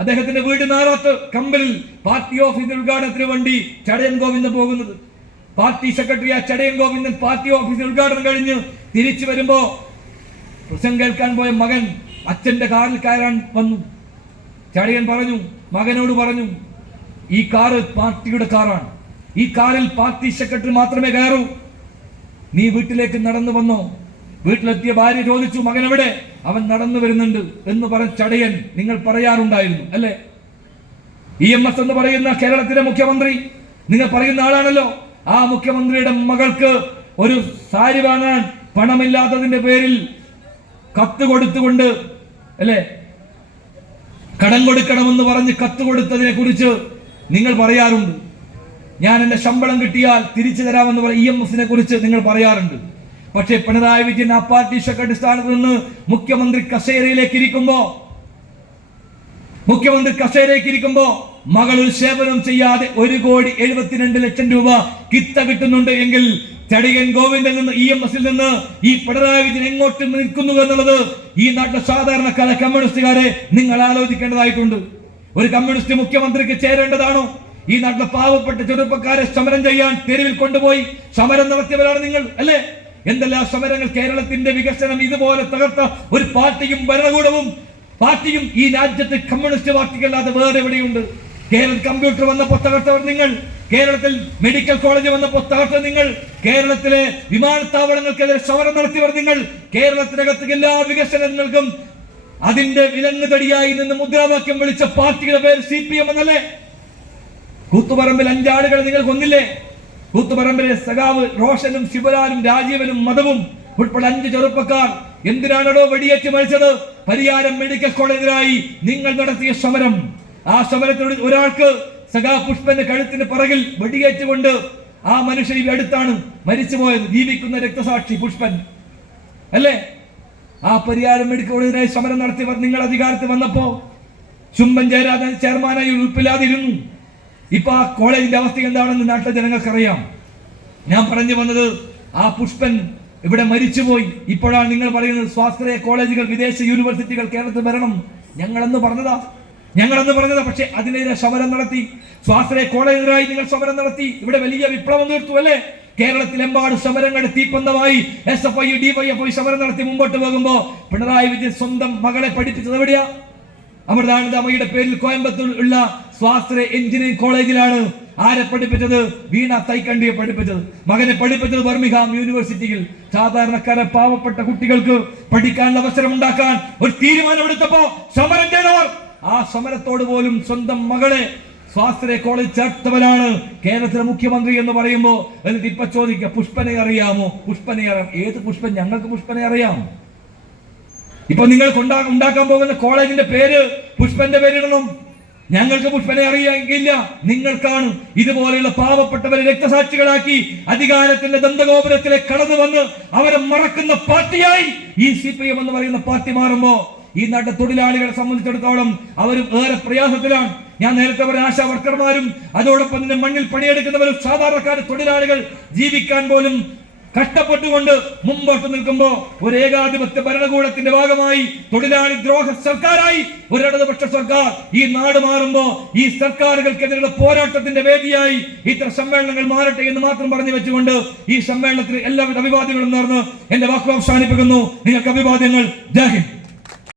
അദ്ദേഹത്തിന്റെ വീട് നാറാത്ത് കമ്പലിൽ പാർട്ടി ഓഫീസിന്റെ ഉദ്ഘാടനത്തിന് വേണ്ടി ചടയൻ ഗോവിന്ദൻ പോകുന്നത്. Party secretary Chadayan Govindan party ഓഫീസിന്റെ ഉദ്ഘാടനം കഴിഞ്ഞ് തിരിച്ചു വരുമ്പോ പ്രസംഗം കേൾക്കാൻ പോയ മകൻ അച്ഛന്റെ കാറിൽ കയറാൻ വന്നു. ചടയൻ പറഞ്ഞു, മകനോട് പറഞ്ഞു, ഈ കാറ് പാർട്ടിയുടെ കാറാണ്, ഈ കാറിൽ പാർട്ടി സെക്രട്ടറി മാത്രമേ കയറൂ, നീ വീട്ടിലേക്ക് നടന്നു വന്നോ? വീട്ടിലെത്തിയ ഭാര്യ ചോദിച്ചു, മകൻ എവിടെ? അവൻ നടന്നു വരുന്നുണ്ട് എന്ന് പറഞ്ഞ ചടയൻ നിങ്ങൾ പറയാറുണ്ടായിരുന്നു അല്ലെ? EMS എന്ന് പറയുന്ന കേരളത്തിലെ മുഖ്യമന്ത്രി നിങ്ങൾ പറയുന്ന ആളാണല്ലോ. ആ മുഖ്യമന്ത്രിയുടെ മകൾക്ക് ഒരു സാരി വാങ്ങാൻ പണമില്ലാത്തതിന്റെ പേരിൽ കത്ത് കൊടുത്തുകൊണ്ട് അല്ലെ, കടം കൊടുക്കണമെന്ന് പറഞ്ഞ് കത്ത് കൊടുത്തതിനെ കുറിച്ച് നിങ്ങൾ പറയാറുണ്ട്. ഞാൻ എന്റെ ശമ്പളം കിട്ടിയാൽ തിരിച്ചു തരാമെന്ന് പറഞ്ഞ EMS കുറിച്ച് നിങ്ങൾ പറയാറുണ്ട്. പക്ഷേ പിണറായി വിജയൻ ആ പാർട്ടി സെക്രട്ടറി സ്ഥാനത്ത് നിന്ന് മുഖ്യമന്ത്രി കസേരയിലേക്ക് ഇരിക്കുമ്പോ മകൾ ഒരു സേവനം ചെയ്യാതെ 1,72,00,000 രൂപ കിത്ത കിട്ടുന്നുണ്ട് എങ്കിൽ ചടയൻ ഗോവിന്ദൻ നിന്ന് EMS നിന്ന് ഈ പിണറായി വിജയൻ എങ്ങോട്ട് നിൽക്കുന്നു എന്നുള്ളത് ഈ നാട്ടിലെ സാധാരണക്കാരെ കമ്മ്യൂണിസ്റ്റുകാരെ നിങ്ങൾ ആലോചിക്കേണ്ടതായിട്ടുണ്ട്. ഒരു കമ്മ്യൂണിസ്റ്റ് മുഖ്യമന്ത്രിക്ക് ചേരേണ്ടതാണോ? ഈ നാട്ടിലെ പാവപ്പെട്ട ചെറുപ്പക്കാരെ സമരം ചെയ്യാൻ തെരുവിൽ കൊണ്ടുപോയി സമരം നടത്തിയവരാണ് നിങ്ങൾ അല്ലേ? എന്തെല്ലാം സമരങ്ങൾ! കേരളത്തിന്റെ വികസനം ഇതുപോലെ തകർത്ത ഒരു പാർട്ടിയും ഭരണകൂടവും പാർട്ടിയും ഈ രാജ്യത്ത് കമ്മ്യൂണിസ്റ്റ് പാർട്ടിക്കല്ലാതെ വേറെ എവിടെയുണ്ട്? കേരളത്തിൽ കമ്പ്യൂട്ടർ വന്നപ്പോൾ തകർത്തവർ നിങ്ങൾ, കേരളത്തിൽ മെഡിക്കൽ കോളേജ് വന്നപ്പോൾ തകർത്ത നിങ്ങൾ, കേരളത്തിലെ വിമാനത്താവളങ്ങൾക്കെതിരെ സമരം നടത്തിയവർ നിങ്ങൾ, കേരളത്തിനകത്ത് എല്ലാ വികസനങ്ങൾക്കും അതിന്റെ വിലങ്ങുതടിയായി നിന്ന് മുദ്രാവാക്യം വിളിച്ച പാർട്ടിയുടെ പേര് CPM എന്നല്ലേ? കൂത്തുപറമ്പിൽ 5 ആളുകളെ നിങ്ങൾ കൊന്നില്ലേ? കൂത്തുപറമ്പിലെ സഖാവ് റോഷനും ശിവലാലും രാജീവനും മതവും ഉൾപ്പെടെ 5 ചെറുപ്പക്കാർ എന്തിനാണോ വെടിയേറ്റ് മരിച്ചത്? പരിയാരം മെഡിക്കൽ കോളേജിനായി നിങ്ങൾ നടത്തിയ സമരം. ആ സമരത്തിൽ ഒരാൾക്ക് സഖാ പുഷ്പന്റെ കഴുത്തിന് പിറകിൽ വെടിയേറ്റുകൊണ്ട് ആ മനുഷ്യൻ അടുത്താണ് മരിച്ചുപോയത്. ജീവിക്കുന്ന രക്തസാക്ഷി പുഷ്പൻ അല്ലേ? ആ പരിയാരം മെഡിക്കൽ കോളേജിനായി സമരം നടത്തിയവർ നിങ്ങൾ അധികാരത്തിൽ വന്നപ്പോ ചുംബൻ ജയരാജൻ ചെയർമാനായി ഉൾപ്പില്ലാതിരുന്നു. ഇപ്പൊ ആ കോളേജിന്റെ അവസ്ഥ എന്താണെന്ന് നാട്ടിലെ ജനങ്ങൾക്കറിയാം. ഞാൻ പറഞ്ഞു വന്നത്, ആ പുഷ്പൻ ഇവിടെ മരിച്ചുപോയി. ഇപ്പോഴാണ് നിങ്ങൾ പറയുന്നത് സ്വാശ്രയ കോളേജുകൾ, വിദേശ യൂണിവേഴ്സിറ്റികൾ കേരളത്തിൽ വരണം. ഞങ്ങളെന്ന് പറഞ്ഞതാ. പക്ഷെ അതിനെതിരെ സമരം നടത്തി. സ്വാശ്രയ കോളേജിനായി നിങ്ങൾ സമരം നടത്തി. ഇവിടെ വലിയ വിപ്ലവം തീർത്തു അല്ലേ? കേരളത്തിലെമ്പാട് സമരങ്ങളുടെ തീപ്പന്തമായി SFI DYFI സമരം നടത്തി മുമ്പോട്ട് പോകുമ്പോ പിണറായി വിജയൻ സ്വന്തം മകളെ പഠിപ്പിച്ചത് എവിടെയാ? അമൃതാനന്ദമയുടെ പേരിൽ കോയമ്പത്തൂർ ഉള്ള സ്വാശ്രയ എഞ്ചിനീയറിംഗ് കോളേജിലാണ്. ആരെ പഠിപ്പിച്ചത്? വീണ തൈക്കണ്ടിയെ പഠിപ്പിച്ചത്. മകനെ പഠിപ്പിച്ചത് ബർമിംഗ്ഹാം യൂണിവേഴ്സിറ്റിയിൽ. സാധാരണക്കാരെ പാവപ്പെട്ട കുട്ടികൾക്ക് പഠിക്കാനുള്ള അവസരം ഉണ്ടാക്കാൻ ഒരു തീരുമാനമെടുത്തപ്പോ സമരം ചെയ്തവർ ആ സമരത്തോട് പോലും സ്വന്തം മകളെ സ്വാശ്രയ കോളേജ് ചേർത്തവരാണ് കേരളത്തിലെ മുഖ്യമന്ത്രി എന്ന് പറയുമ്പോ. എന്നിട്ട് ഇപ്പൊ ചോദിക്കുക, പുഷ്പനെ അറിയാമോ? പുഷ്പനെ അറിയാം. ഏത് പുഷ്പൻ? ഞങ്ങൾക്ക് പുഷ്പനെ അറിയാം. ഇപ്പൊ നിങ്ങൾക്ക് ഉണ്ടാക്കാൻ പോകുന്ന കോളേജിന്റെ പേര് പുഷ്പന്റെ പേരിടണം. ഞങ്ങൾക്ക് പുഷ്പനെ അറിയാമെങ്കില്ല. നിങ്ങൾക്കാണ് ഇതുപോലെയുള്ള പാവപ്പെട്ടവരെ രക്തസാക്ഷികളാക്കി അധികാരത്തിന്റെ ദന്തഗോപുരത്തിലേക്ക് കടന്നു വന്ന് അവരെ മറക്കുന്ന പാർട്ടിയായി ഈ CPM എന്ന് പറയുന്ന പാർട്ടി മാറുമ്പോ ഈ നാട്ടിലെ തൊഴിലാളികളെ സംബന്ധിച്ചിടത്തോളം അവരും ഏറെ പ്രയാസത്തിലാണ്. ഞാൻ നേരത്തെ പറഞ്ഞ ആശാ വർക്കർമാരും അതോടൊപ്പം തന്നെ മണ്ണിൽ പണിയെടുക്കുന്നവരും സാധാരണക്കാർ തൊഴിലാളികൾ ജീവിക്കാൻ പോലും കഷ്ടപ്പെട്ടുകൊണ്ട് മുമ്പോട്ട് നിൽക്കുമ്പോ ഒരു ഏകാധിപത്യ ഭരണകൂടത്തിന്റെ ഭാഗമായി തൊഴിലാളി ദ്രോഹ സർക്കാരായി ഒരു ഇടതുപക്ഷ സർക്കാർ ഈ നാട് മാറുമ്പോ ഈ സർക്കാരുകൾക്കെതിരെയുള്ള പോരാട്ടത്തിന്റെ വേദിയായി ഇത്തരം സമ്മേളനങ്ങൾ മാറട്ടെ എന്ന് മാത്രം പറഞ്ഞു വെച്ചുകൊണ്ട് ഈ സമ്മേളനത്തിൽ എല്ലാവിധ അഭിവാദ്യങ്ങളും നേർന്ന് എന്റെ വാക്കുകൾ അവസാനിപ്പിക്കുന്നു. നിങ്ങൾക്ക് അഭിവാദ്യങ്ങൾ. ജയ് ഹിന്ദ്.